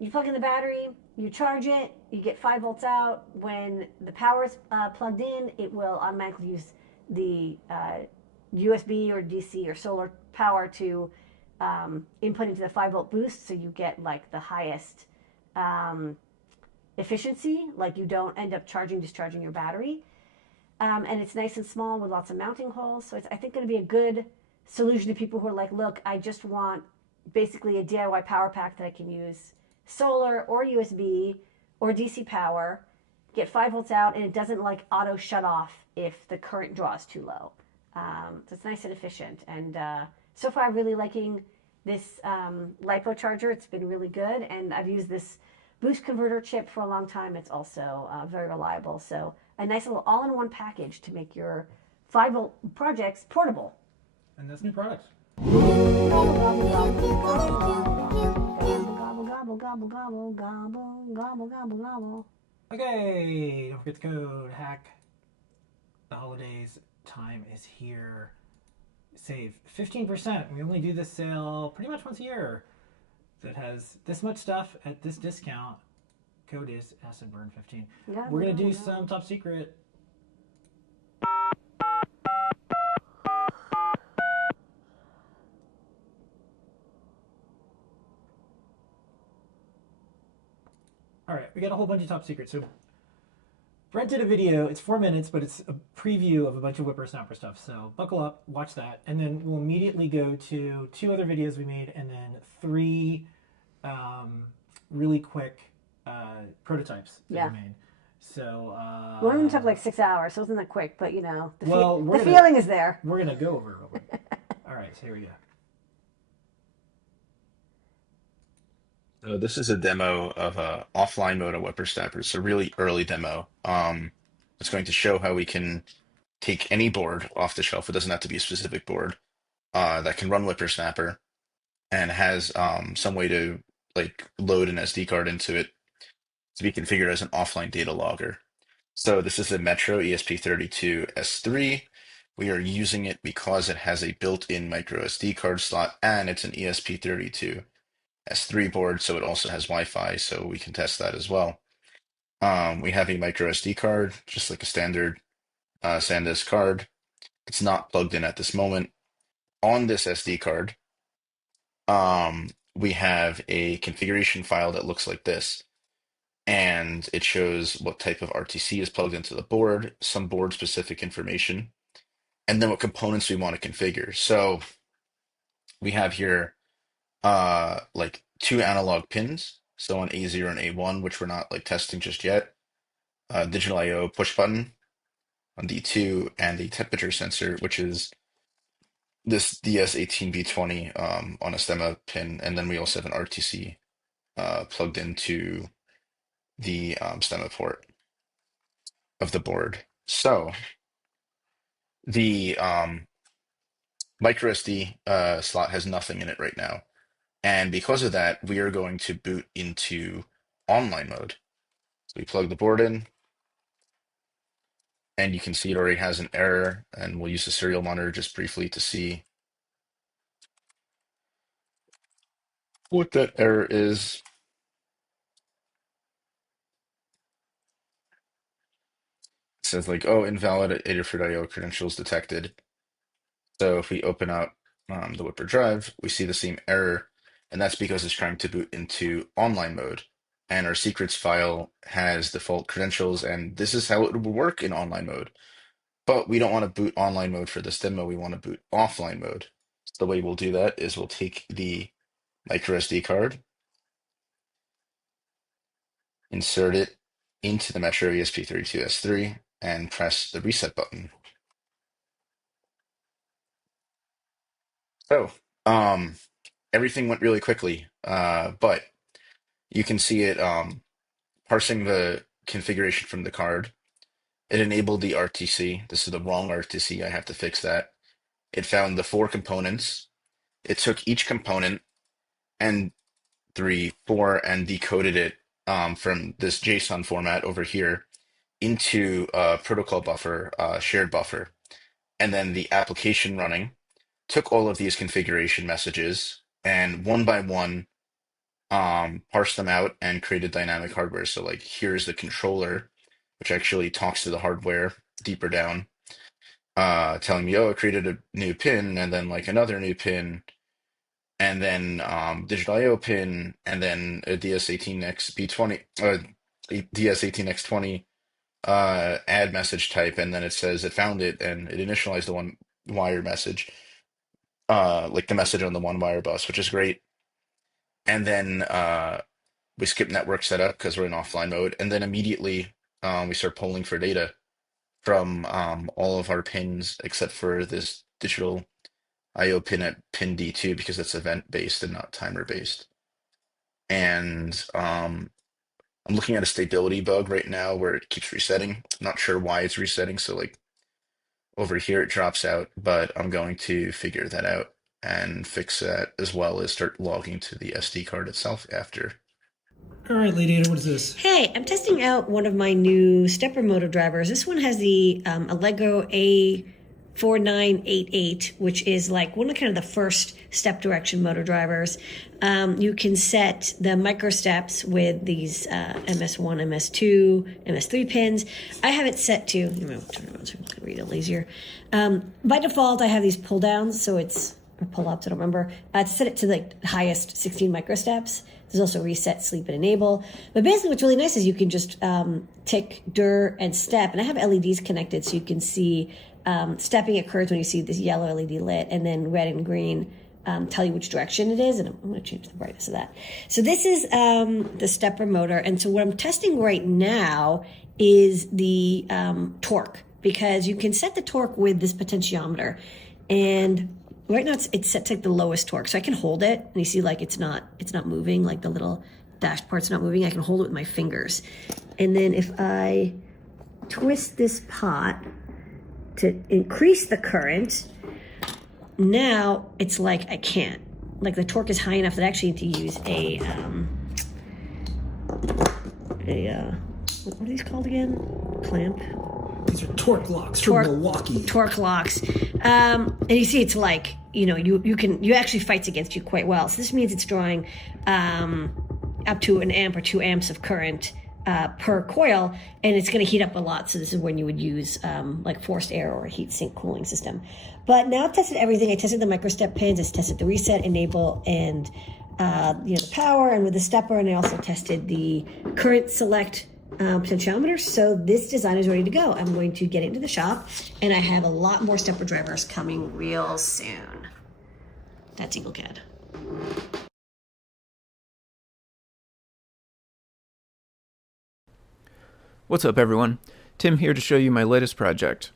You plug in the battery, you charge it, you get 5 volts out. When the power is plugged in, it will automatically use the USB or DC or solar power to input into the 5-volt boost, so you get like the highest efficiency, like you don't end up discharging your battery. And it's nice and small with lots of mounting holes, so it's, I think, going to be a good solution to people who are like, look, I just want basically a DIY power pack that I can use solar or USB or DC power, get 5 volts out, and it doesn't like auto shut off if the current draw is too low. So it's nice and efficient. And so far I'm really liking this LiPo charger. It's been really good. And I've used this boost converter chip for a long time. It's also very reliable. So a nice little all-in-one package to make your 5-volt projects portable. And that's new products. Gobble, gobble, gobble, gobble, gobble, gobble, gobble. Okay, don't forget the code hack. The holidays time is here. Save 15%. We only do this sale pretty much once a year. So it has this much stuff at this discount. Code is AcidBurn15. We're gonna do some top secret. All right, we got a whole bunch of top secrets. So Brent did a video. It's 4 minutes, but it's a preview of a bunch of whippersnapper stuff. So buckle up, watch that, and then we'll immediately go to 2 other videos we made, and then 3 really quick prototypes that we made. So one of them took like 6 hours, so it wasn't that quick, but you know, the the feeling is there. We're gonna go over it. All right, so here we go. So this is a demo of offline mode of whippersnapper. It's a really early demo. It's going to show how we can take any board off the shelf. It doesn't have to be a specific board that can run whippersnapper and has some way to like load an SD card into it to be configured as an offline data logger. So this is a Metro ESP32 S3. We are using it because it has a built-in micro SD card slot and it's an ESP32 S3 board, so it also has Wi-Fi, so we can test that as well. We have a micro SD card, just like a standard SanDisk card. It's not plugged in at this moment. On this SD card, we have a configuration file that looks like this. And it shows what type of RTC is plugged into the board, some board-specific information, and then what components we want to configure. So we have here like 2 analog pins, so on A0 and A1, which we're not like testing just yet. Digital I/O push button on D2, and the temperature sensor, which is this DS18B20 on a stemma pin, and then we also have an RTC plugged into the stemma port of the board. So the micro SD slot has nothing in it right now. And because of that, we are going to boot into online mode. So we plug the board in, and you can see it already has an error, and we'll use the serial monitor just briefly to see what that error is. It says like, oh, invalid Adafruit IO credentials detected. So if we open up the Whipper drive, we see the same error, and that's because it's trying to boot into online mode. And our secrets file has default credentials, and this is how it would work in online mode. But we don't want to boot online mode for this demo. We want to boot offline mode. So the way we'll do that is we'll take the micro SD card, insert it into the Metro ESP32 S3, and press the reset button. So, everything went really quickly, but you can see it parsing the configuration from the card. It enabled the RTC. This is the wrong RTC. I have to fix that. It found the 4 components. It took each component and 3, 4, and decoded it from this JSON format over here into a protocol buffer, shared buffer. And then the application running took all of these configuration messages and one by one parsed them out and created dynamic hardware. So like here's the controller, which actually talks to the hardware deeper down, telling me, oh, it created a new pin and then like another new pin and then digital I/O pin and then a DS18X DS18X20 add message type, and then it says it found it and it initialized the one wire message, like the message on the one wire bus, which is great. And then we skip network setup because we're in offline mode, and then immediately we start polling for data from all of our pins except for this digital I/O pin at pin D2 because it's event based and not timer based. And I'm looking at a stability bug right now where it keeps resetting. I'm not sure why it's resetting. So like over here it drops out, but I'm going to figure that out and fix that as well as start logging to the SD card itself after. All right, Ladyada, what is this? Hey, I'm testing out one of my new stepper motor drivers. This one has the Allego A4988, which is like one of kind of the first step direction motor drivers. You can set the micro steps with these MS1, MS2, MS3 pins. I have it set to, turn around so I can read it easier. By default, I have these pull downs, so it's or pull-ups, I don't remember, to set it to the highest 16 microsteps. There's also reset, sleep, and enable. But basically what's really nice is you can just tick, dir, and step. And I have LEDs connected so you can see stepping occurs when you see this yellow LED lit, and then red and green tell you which direction it is. And I'm going to change the brightness of that. So this is the stepper motor. And so what I'm testing right now is the torque, because you can set the torque with this potentiometer. And right now it's set to like the lowest torque. So I can hold it, and you see like it's not moving, like the little dash part's not moving. I can hold it with my fingers. And then if I twist this pot to increase the current, now it's like I can't. Like the torque is high enough that I actually need to use a what are these called again? Clamp? These are torque locks from Milwaukee. Torque locks. And you see it's like, you actually fights against you quite well. So this means it's drawing up to an amp or 2 amps of current per coil, and it's going to heat up a lot. So this is when you would use like forced air or a heat sink cooling system. But now I've tested everything. I tested the microstep pins. I tested the reset, enable, and the power, and with the stepper, and I also tested the current select potentiometer. So this design is ready to go. I'm going to get it into the shop, and I have a lot more stepper drivers coming real soon. That's EagleCAD. What's up, everyone? Tim here to show you my latest project.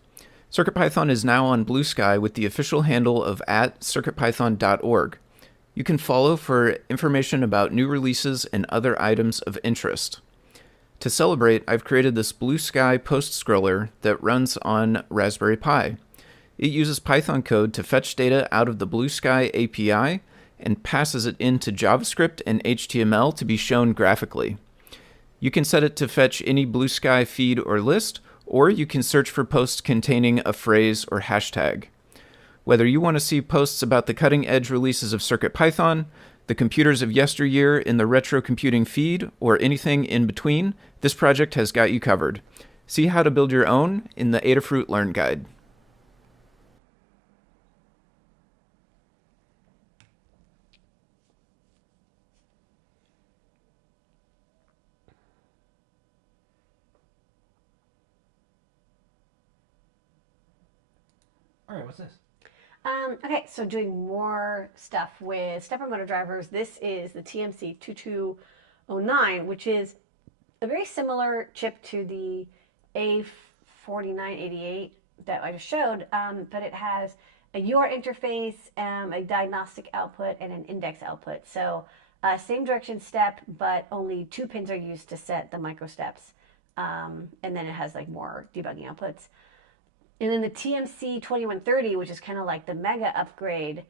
CircuitPython is now on Blue Sky with the official handle of @circuitpython.org. You can follow for information about new releases and other items of interest. To celebrate, I've created this Blue Sky post scroller that runs on Raspberry Pi. It uses Python code to fetch data out of the Blue Sky API and passes it into JavaScript and HTML to be shown graphically. You can set it to fetch any Blue Sky feed or list, or you can search for posts containing a phrase or hashtag. Whether you want to see posts about the cutting-edge releases of CircuitPython, the computers of yesteryear in the retro computing feed, or anything in between, this project has got you covered. See how to build your own in the Adafruit Learn Guide. All right, what's this? Okay, so doing more stuff with stepper motor drivers. This is the TMC 2209, which is a very similar chip to the A4988 that I just showed, but it has a UART interface, a diagnostic output, and an index output. So same direction step, but only 2 pins are used to set the microsteps, and then it has like more debugging outputs. And then the TMC 2130, which is kind of like the mega upgrade,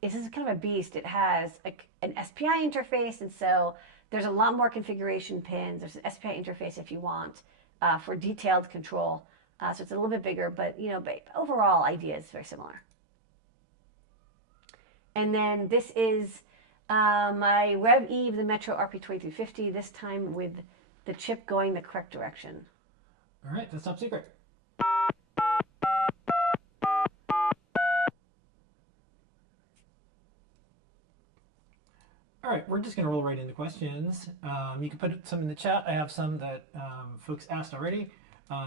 this is kind of a beast. It has an SPI interface, and so there's a lot more configuration pins. There's an SPI interface if you want for detailed control. So it's a little bit bigger, but but overall idea is very similar. And then this is my Rev Eve, the Metro RP2350, this time with the chip going the correct direction. All right, that's top secret. All right, we're just going to roll right into questions. You can put some in the chat. I have some that folks asked already.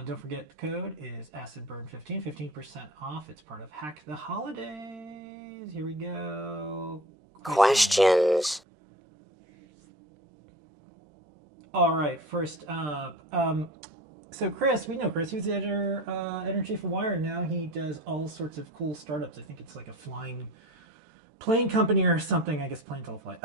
Don't forget the code is AcidBurn15, 15% off. It's part of Hack the Holidays. Here we go. Questions. All right, first up. So Chris, we know Chris. He was the editor-in-chief for Wired. Now he does all sorts of cool startups. I think it's like a flying plane company or something. I guess planes all fly.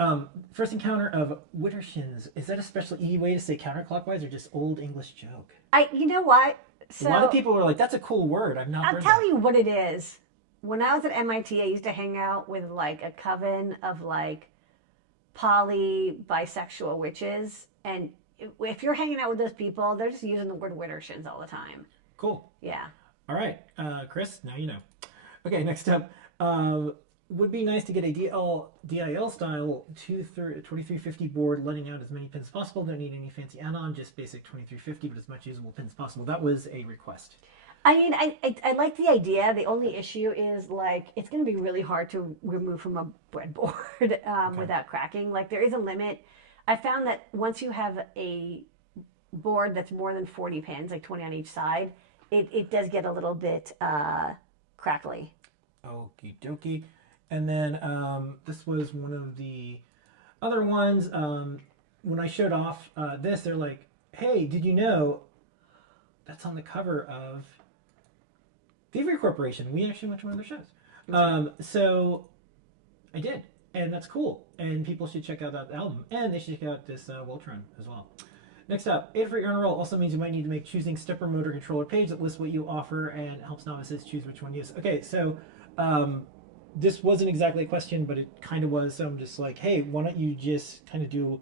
First encounter of Widdershins. Is that a special way to say counterclockwise or just old English joke? You know what? So a lot of people were like, "That's a cool word." I'll tell you what it is. When I was at MIT, I used to hang out with like a coven of like poly bisexual witches, and if you're hanging out with those people, they're just using the word Widdershins all the time. Cool. Yeah. All right, Chris. Now you know. Okay, next up. Would be nice to get a DIL style 2350 board letting out as many pins as possible. Don't need any fancy add-on, just basic 2350, but as much usable pins as possible. That was a request. I mean, I like the idea. The only issue is like it's going to be really hard to remove from a breadboard without cracking. Like there is a limit. I found that once you have a board that's more than 40 pins, like 20 on each side, it does get a little bit crackly. Okie dokie. And then this was one of the other ones. When I showed off this, they're like, hey, did you know that's on the cover of Thievery Corporation? We actually went to one of their shows. So I did. And that's cool. And people should check out that album. And they should check out this Voltron as well. Next up, Adafruit Earn a Roll also means you might need to make choosing stepper motor controller page that lists what you offer and helps novices choose which one to use. Okay, so this wasn't exactly a question, but it kind of was. So I'm just like, hey, why don't you just kind of do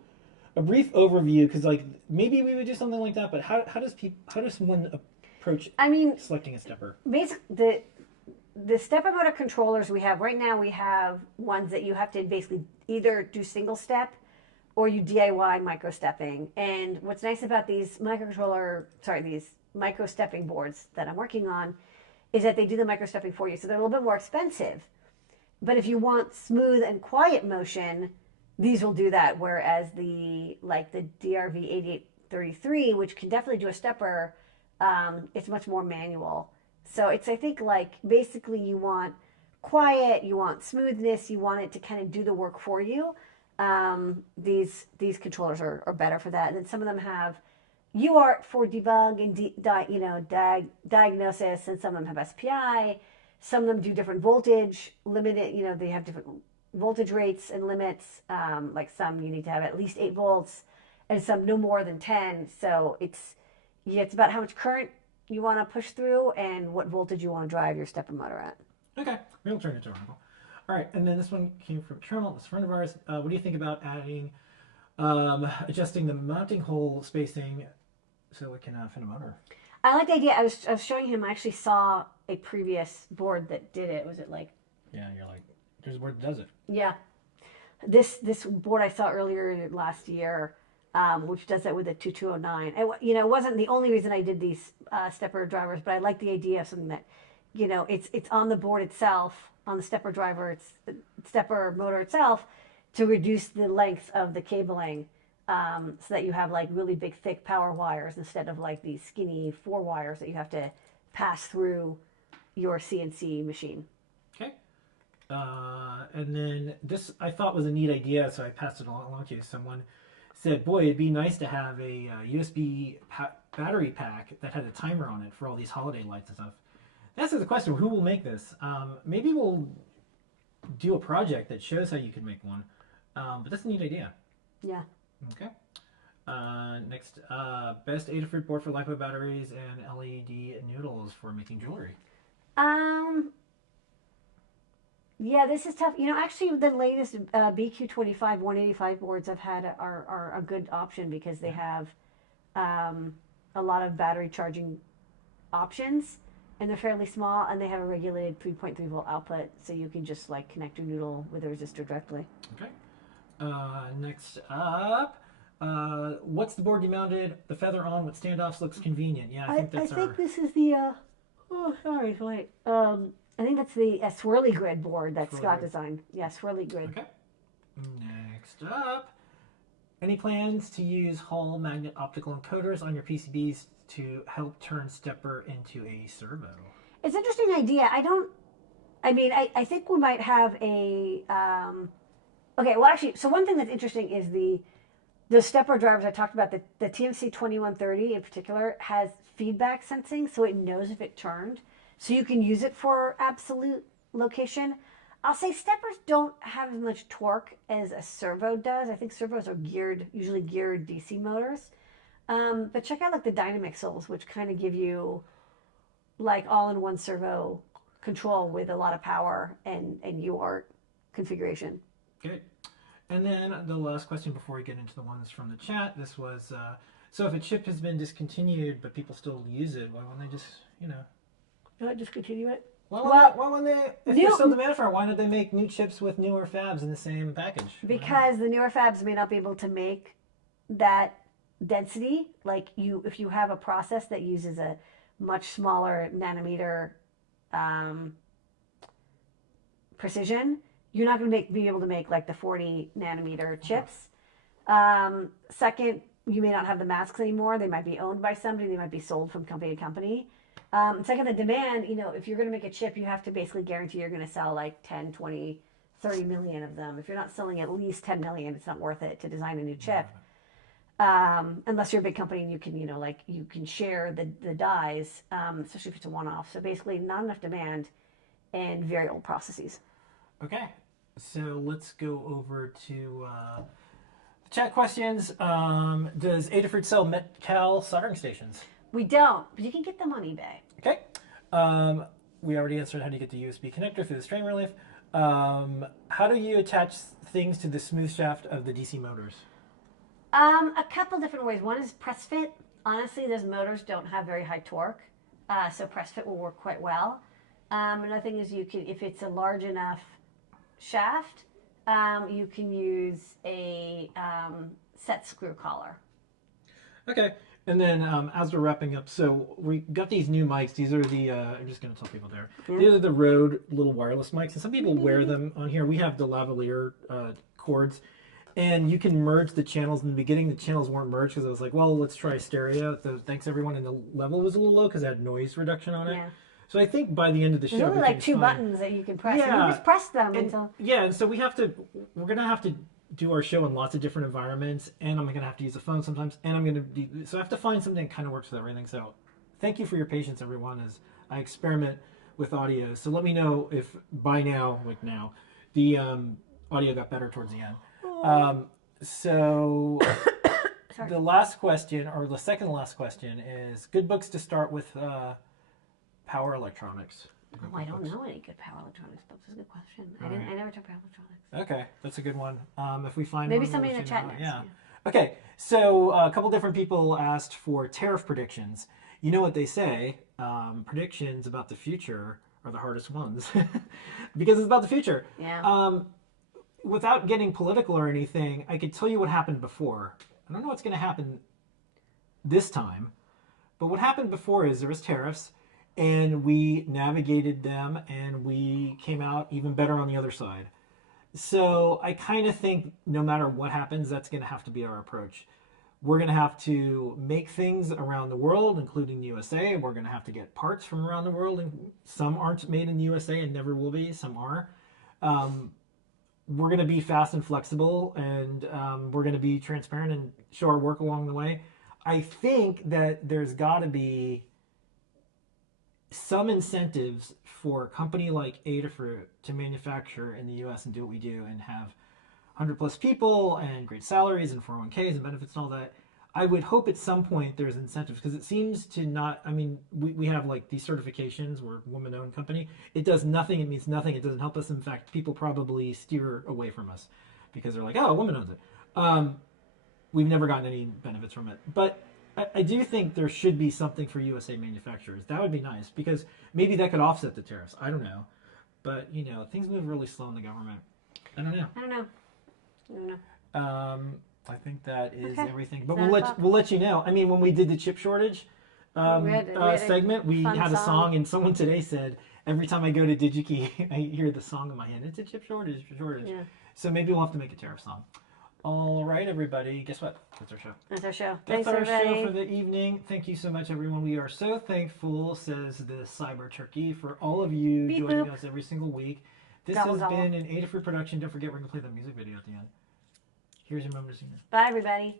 a brief overview? Because like maybe we would do something like that, but how does one approach selecting a stepper? Basically, the stepper motor controllers we have right now, we have ones that you have to basically either do single step or you DIY micro stepping. And what's nice about these these micro stepping boards that I'm working on is that they do the micro stepping for you. So they're a little bit more expensive. But if you want smooth and quiet motion, these will do that. Whereas the DRV8833, which can definitely do a stepper, it's much more manual. So it's, I think, like basically you want quiet, you want smoothness, you want it to kind of do the work for you. These controllers are better for that. And then some of them have UART for debug and diagnosis, and some of them have SPI. Some of them do different voltage limited. They have different voltage rates and limits. Like some you need to have at least 8 volts, and some no more than 10. So it's about how much current you want to push through and what voltage you want to drive your stepper motor at. Okay, we'll turn it to Arnold. All right, and then this one came from Charlotte, this friend of ours. What do you think about adding, adjusting the mounting hole spacing so it can fit a motor? I like the idea. I was showing him. I actually saw a previous board that did it. Was it like? Yeah, you're like, there's a board that does it. Yeah, this board I saw earlier last year, which does it with a 2209. It wasn't the only reason I did these stepper drivers, but I like the idea of something that, it's on the board itself. On the stepper driver, it's the stepper motor itself, to reduce the length of the cabling, so that you have like really big thick power wires instead of like these skinny 4 wires that you have to pass through your CNC machine. Okay. And then this I thought was a neat idea, so I passed it along to you. Someone said, boy, it'd be nice to have a USB battery pack that had a timer on it for all these holiday lights and stuff. That's the question. Who will make this? Maybe we'll do a project that shows how you can make one. But that's a neat idea. Yeah. Okay. Next, best Adafruit board for LiPo batteries and LED noodles for making jewelry. Yeah, this is tough. Actually, the latest BQ25 185 boards I've had are a good option because they have a lot of battery charging options. And they're fairly small, and they have a regulated 3.3 volt output, so you can just like connect your noodle with a resistor directly. Okay. Next up, what's the board you mounted the feather on with standoffs looks convenient? Yeah, I think this is the. Wait. I think that's the swirly grid board that Scott designed. Yeah, swirly grid. Okay. Next up, any plans to use Hall magnet optical encoders on your PCBs to help turn stepper into a servo? It's an interesting idea. I think we might have a. Okay, well, actually, so one thing that's interesting is the stepper drivers I talked about. The TMC 2130 in particular has feedback sensing, so it knows if it turned. So you can use it for absolute location. I'll say steppers don't have as much torque as a servo does. I think servos are usually geared DC motors. But check out like the Dynamixels, which kind of give you like all-in-one servo control with a lot of power and UART configuration. Good. And then the last question before we get into the ones from the chat, this was, so if a chip has been discontinued but people still use it, why wouldn't they just, discontinue it? Why wouldn't they, if they're still demand for it, why don't they make new chips with newer fabs in the same package? Because the newer fabs may not be able to make that density. Like if you have a process that uses a much smaller nanometer precision, you're not going to be able to make like the 40 nanometer chips. Second, you may not have the masks anymore. They might be owned by somebody. They might be sold from company to company. Second, the demand, you know, if you're going to make a chip, you have to basically guarantee you're going to sell like 10, 20, 30 million of them. If you're not selling at least 10 million, it's not worth it to design a new chip. Unless you're a big company and you can, you know, like you can share the dies, especially if it's a one-off. So basically not enough demand and very old processes. Okay, so let's go over to the chat questions. Does Adafruit sell Metcal soldering stations? We don't, but you can get them on eBay. Okay. We already answered how do you get the USB connector through the strain relief. How do you attach things to the smooth shaft of the DC motors? A couple different ways. One is press fit. Honestly, those motors don't have very high torque, so press fit will work quite well. Another thing is you can, if it's a large enough shaft, you can use a set screw collar. Okay. And then as we're wrapping up, so we got these new mics. These are the, I'm just going to tell people there. These are the Rode little wireless mics. And some people wear them on here. We have the lavalier cords. And you can merge the channels. In the beginning, the channels weren't merged because I was like, well, let's try stereo. So thanks, everyone. And the level was a little low because it had noise reduction on it. Yeah. So I think by the end of the show, there's only like two buttons that you can press. Yeah. And you just press them until... Yeah, and so we're going to have to do our show in lots of different environments, and I'm going to have to use a phone sometimes, and so I have to find something that kind of works with everything. So thank you for your patience, everyone, as I experiment with audio. So let me know if by now, the audio got better towards the end. So the last question, or the second to last question, is good books to start with power electronics. Oh, I don't know any good power electronics books. That's a good question. I never took power electronics. Okay, that's a good one. If we find maybe one, somebody in the chat knows. Yeah. Okay, so a couple different people asked for tariff predictions. You know what they say? Predictions about the future are the hardest ones because it's about the future. Yeah. Without getting political or anything, I could tell you what happened before. I don't know what's going to happen this time, but what happened before is there was tariffs. And we navigated them, and we came out even better on the other side. So I kind of think no matter what happens, that's going to have to be our approach. We're going to have to make things around the world, including the USA. We're going to have to get parts from around the world, and some aren't made in the USA and never will be. Some are. We're going to be fast and flexible, and we're going to be transparent and show our work along the way. I think that there's got to be some incentives for a company like Adafruit to manufacture in the US and do what we do and have 100 plus people and great salaries and 401ks and benefits and all that. I would hope at some point there's incentives because it seems to not, I mean, we have like these certifications, we're a woman-owned company. It does nothing, it means nothing, it doesn't help us. In fact, people probably steer away from us because they're like, oh, a woman owns it. We've never gotten any benefits from it. But I do think there should be something for USA manufacturers. That would be nice because maybe that could offset the tariffs. I don't know. But, you know, things move really slow in the government. I don't know. I think that is everything. But we'll let you know. I mean, when we did the chip shortage segment, we had a song, and someone today said, every time I go to DigiKey, I hear the song in my head. It's a chip shortage. Yeah. So maybe we'll have to make a tariff song. All right, everybody. Guess what? That's our show. That's our show. That's our show for the evening. Thank you so much, everyone. We are so thankful, says the Cyber Turkey, for all of you joining us every single week. This has been an Adafruit production. Don't forget, we're going to play the music video at the end. Here's your moment of senior. Bye, everybody.